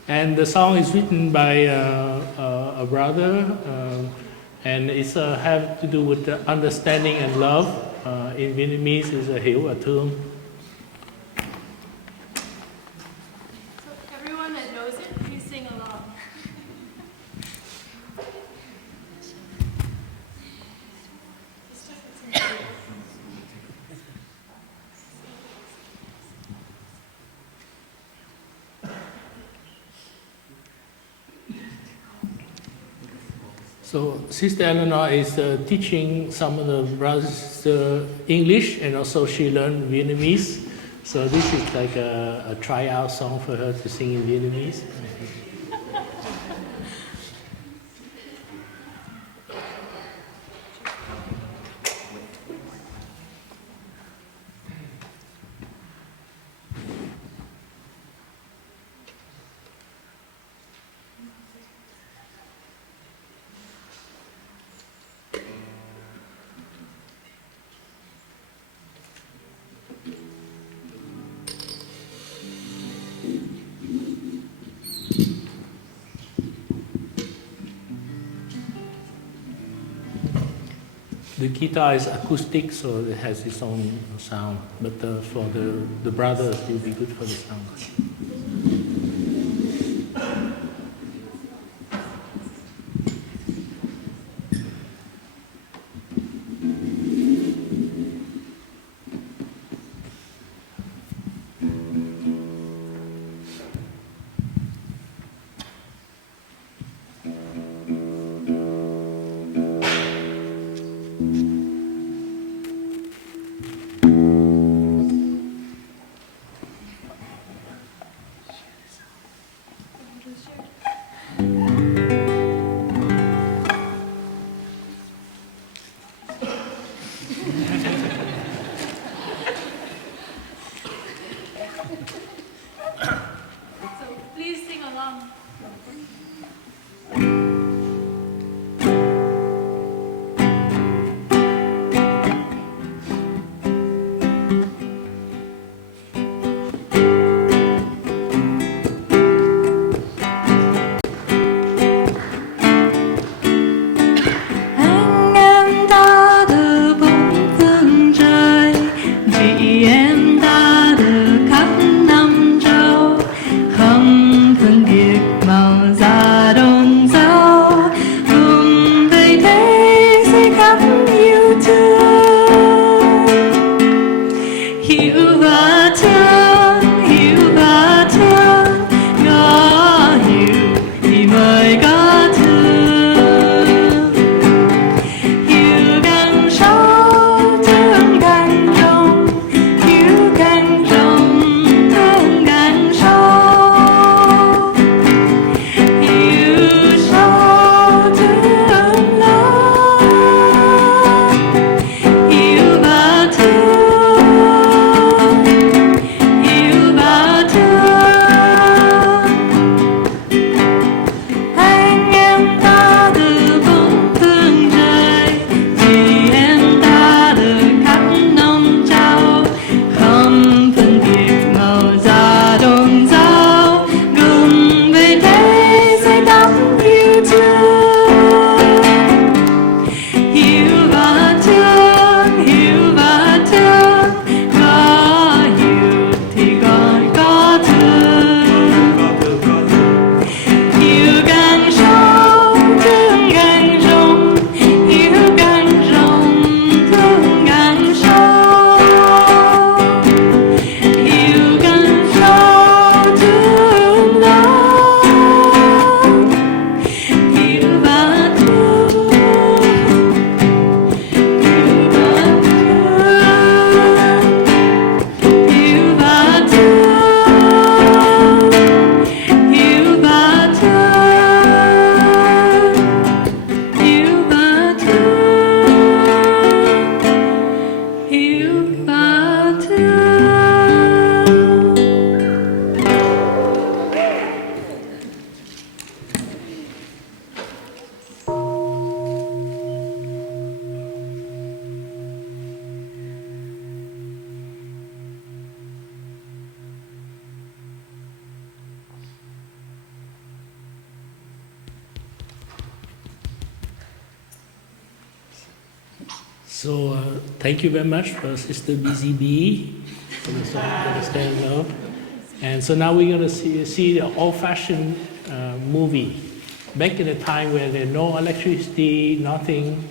And the song is written by a brother. And it's have to do with the understanding and love. In Vietnamese, is a hiểu và thương. So everyone that knows it, please sing along. So Sister Eleanor is teaching some of the brothers English, and also she learned Vietnamese. So this is like a tryout song for her to sing in Vietnamese. The guitar is acoustic, so it has its own sound. But for the brothers, it will be good for the sound. So please sing along. đắm yêu thương. Hiểu và thương, hiểu và thương, có hiểu thì mới có thương. Hiểu càng sâu, thương càng rộng, hiểu càng rộng, thương càng sâu. Hiểu sâu, thương lớn, hiểu và thương, hiểu và thương. Anh em ta từ bốn phương trời, chị em ta từ khắp nông châu, không phân biệt màu da đồng dâu, cùng về thế giới đắm yêu thương. Hiểu và thương, hiểu và thương, có hiểu thì còn có thương. Hiểu càng sâu, thương càng rộng, hiểu càng rộng, thương càng sâu. Hiểu càng sâu, thương lớn, hiểu và thương, hiểu và thương, hiểu và thương, hiểu và thương, hiểu và thương, hiểu và thương. So thank you very much for Sister BCB for the song Understand Love. And so now we're going to see the old-fashioned movie. Back in the time where there's no electricity, nothing.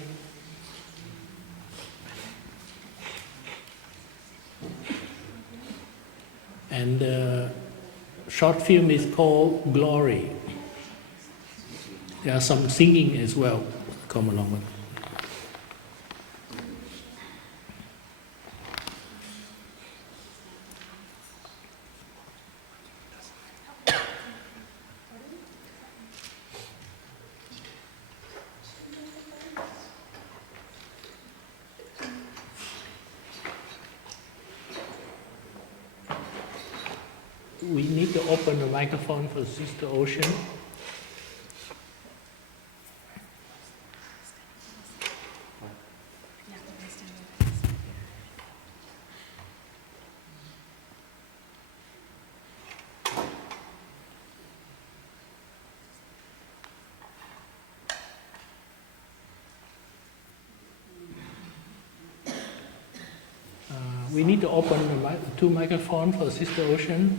And the short film is called Glory. There are some singing as well. Come along with it. We need to open the microphone for Sister Ocean. We need to open the two microphones for Sister Ocean.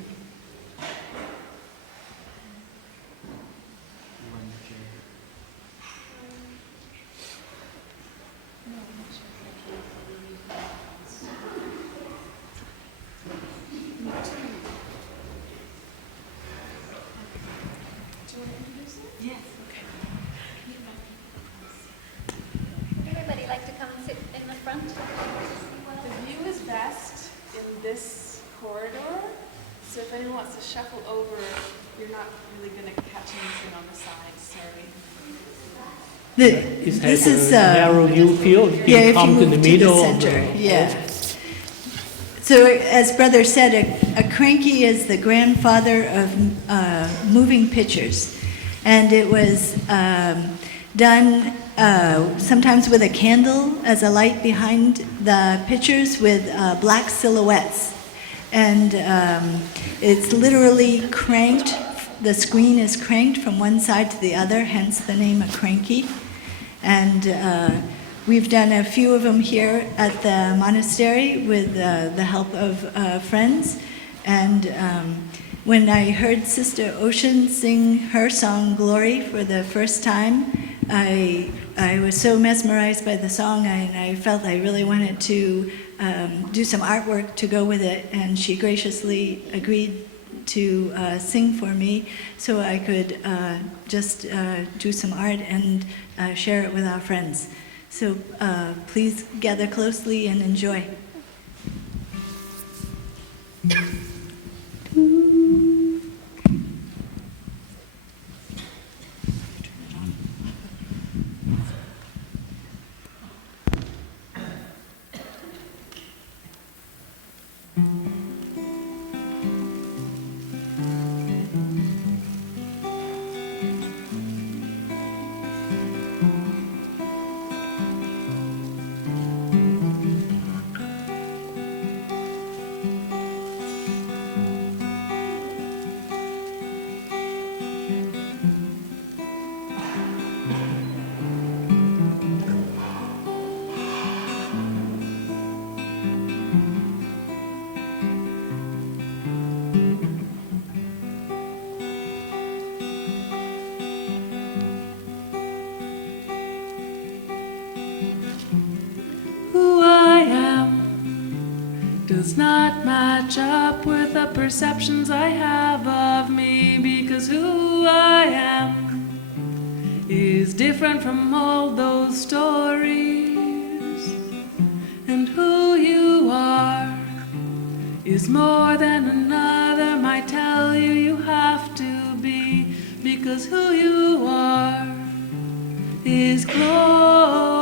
Everybody like to come and sit in the front? The view is best in this corridor, so if anyone wants to shuffle over, you're not really going to catch anything on the sides, sorry. This is a narrow view field. Yeah, if you come to move the to middle the of center, the yeah. So as Brother said, a cranky is the grandfather of moving pictures. And it was done sometimes with a candle as a light behind the pictures with black silhouettes. And it's literally cranked, the screen is cranked from one side to the other, hence the name of cranky. And we've done a few of them here at the monastery with the help of friends. And when I heard Sister Ocean sing her song Glory for the first time, I I was so mesmerized by the song, and I felt I really wanted to do some artwork to go with it, and she graciously agreed to sing for me so I could just do some art and share it with our friends. So please gather closely and enjoy. Does not match up with the perceptions I have of me, because who I am is different from all those stories, and who you are is more than another might tell you you have to be, because who you are is glory.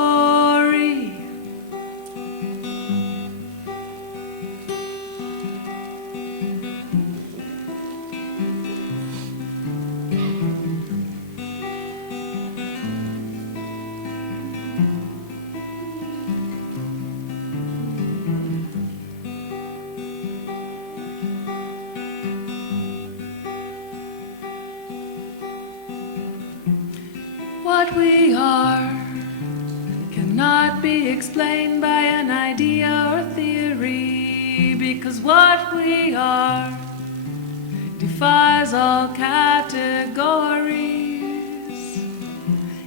What we are cannot be explained by an idea or theory, because what we are defies all categories.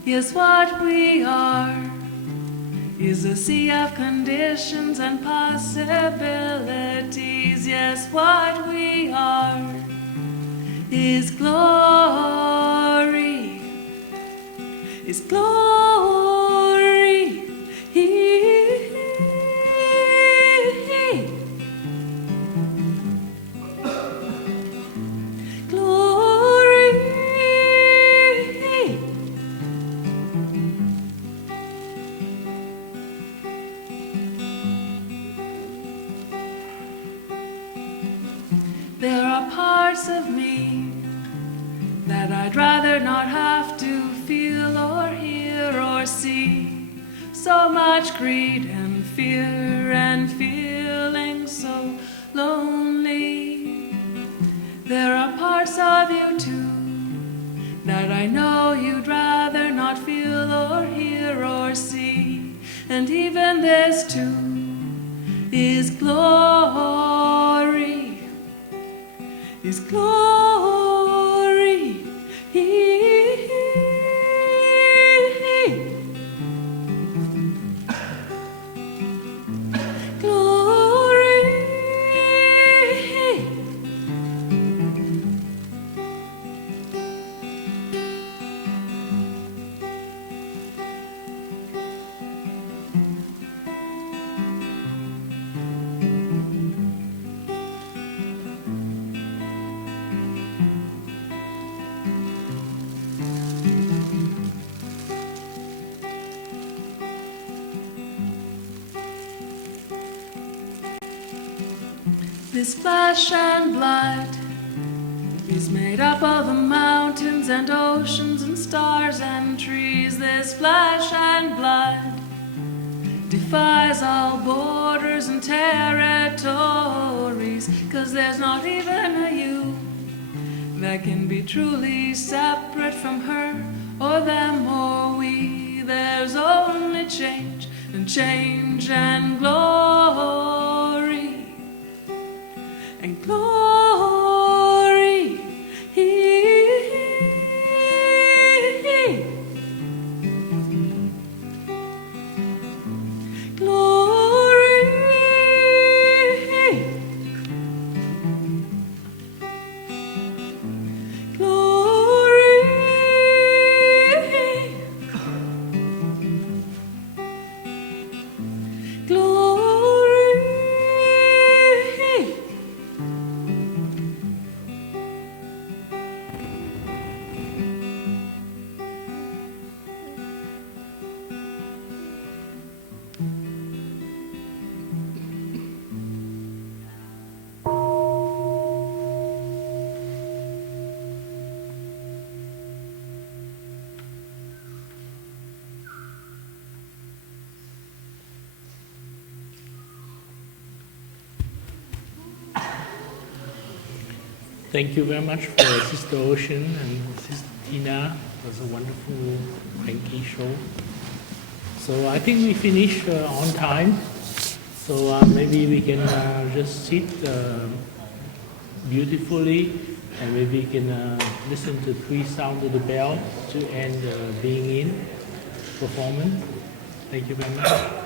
Yes, what we are is a sea of conditions and possibilities. Yes, what we are is glory. Is glory. Glory. There are parts of me that I'd rather not have to feel or hear or see. So much greed and fear and feeling so lonely. There are parts of you too that I know you'd rather not feel or hear or see. And even this too is glory. Is glory. This flesh and blood is made up of the mountains and oceans and stars and trees. This flesh and blood defies all borders and territories, 'cause there's not even a you that can be truly separate from her or them or we. There's only change and change and glory. And glory. Thank you very much for Sister Ocean and Sister Tina. It was a wonderful cranky show. So I think we finished on time. So maybe we can just sit beautifully, and maybe we can listen to 3 sounds of the bell to end being in performance. Thank you very much.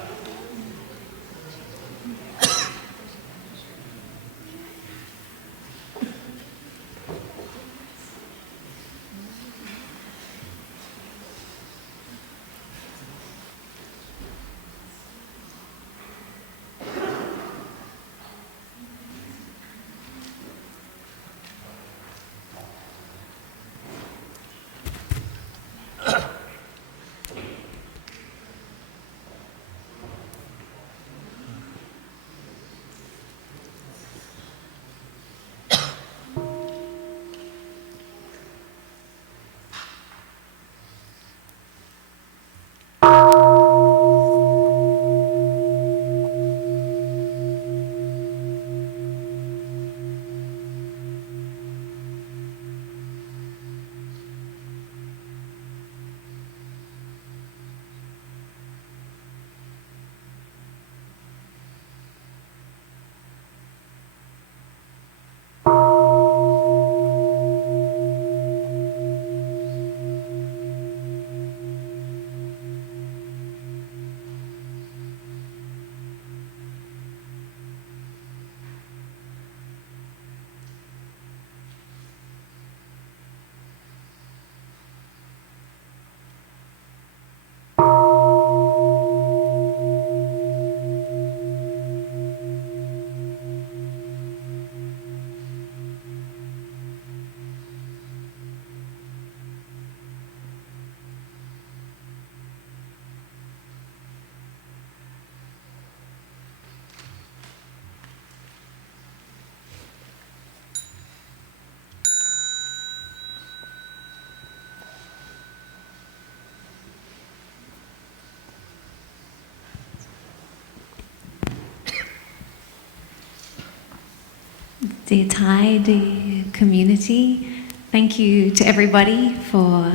Dear Thai, dear community, thank you to everybody for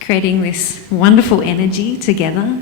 creating this wonderful energy together.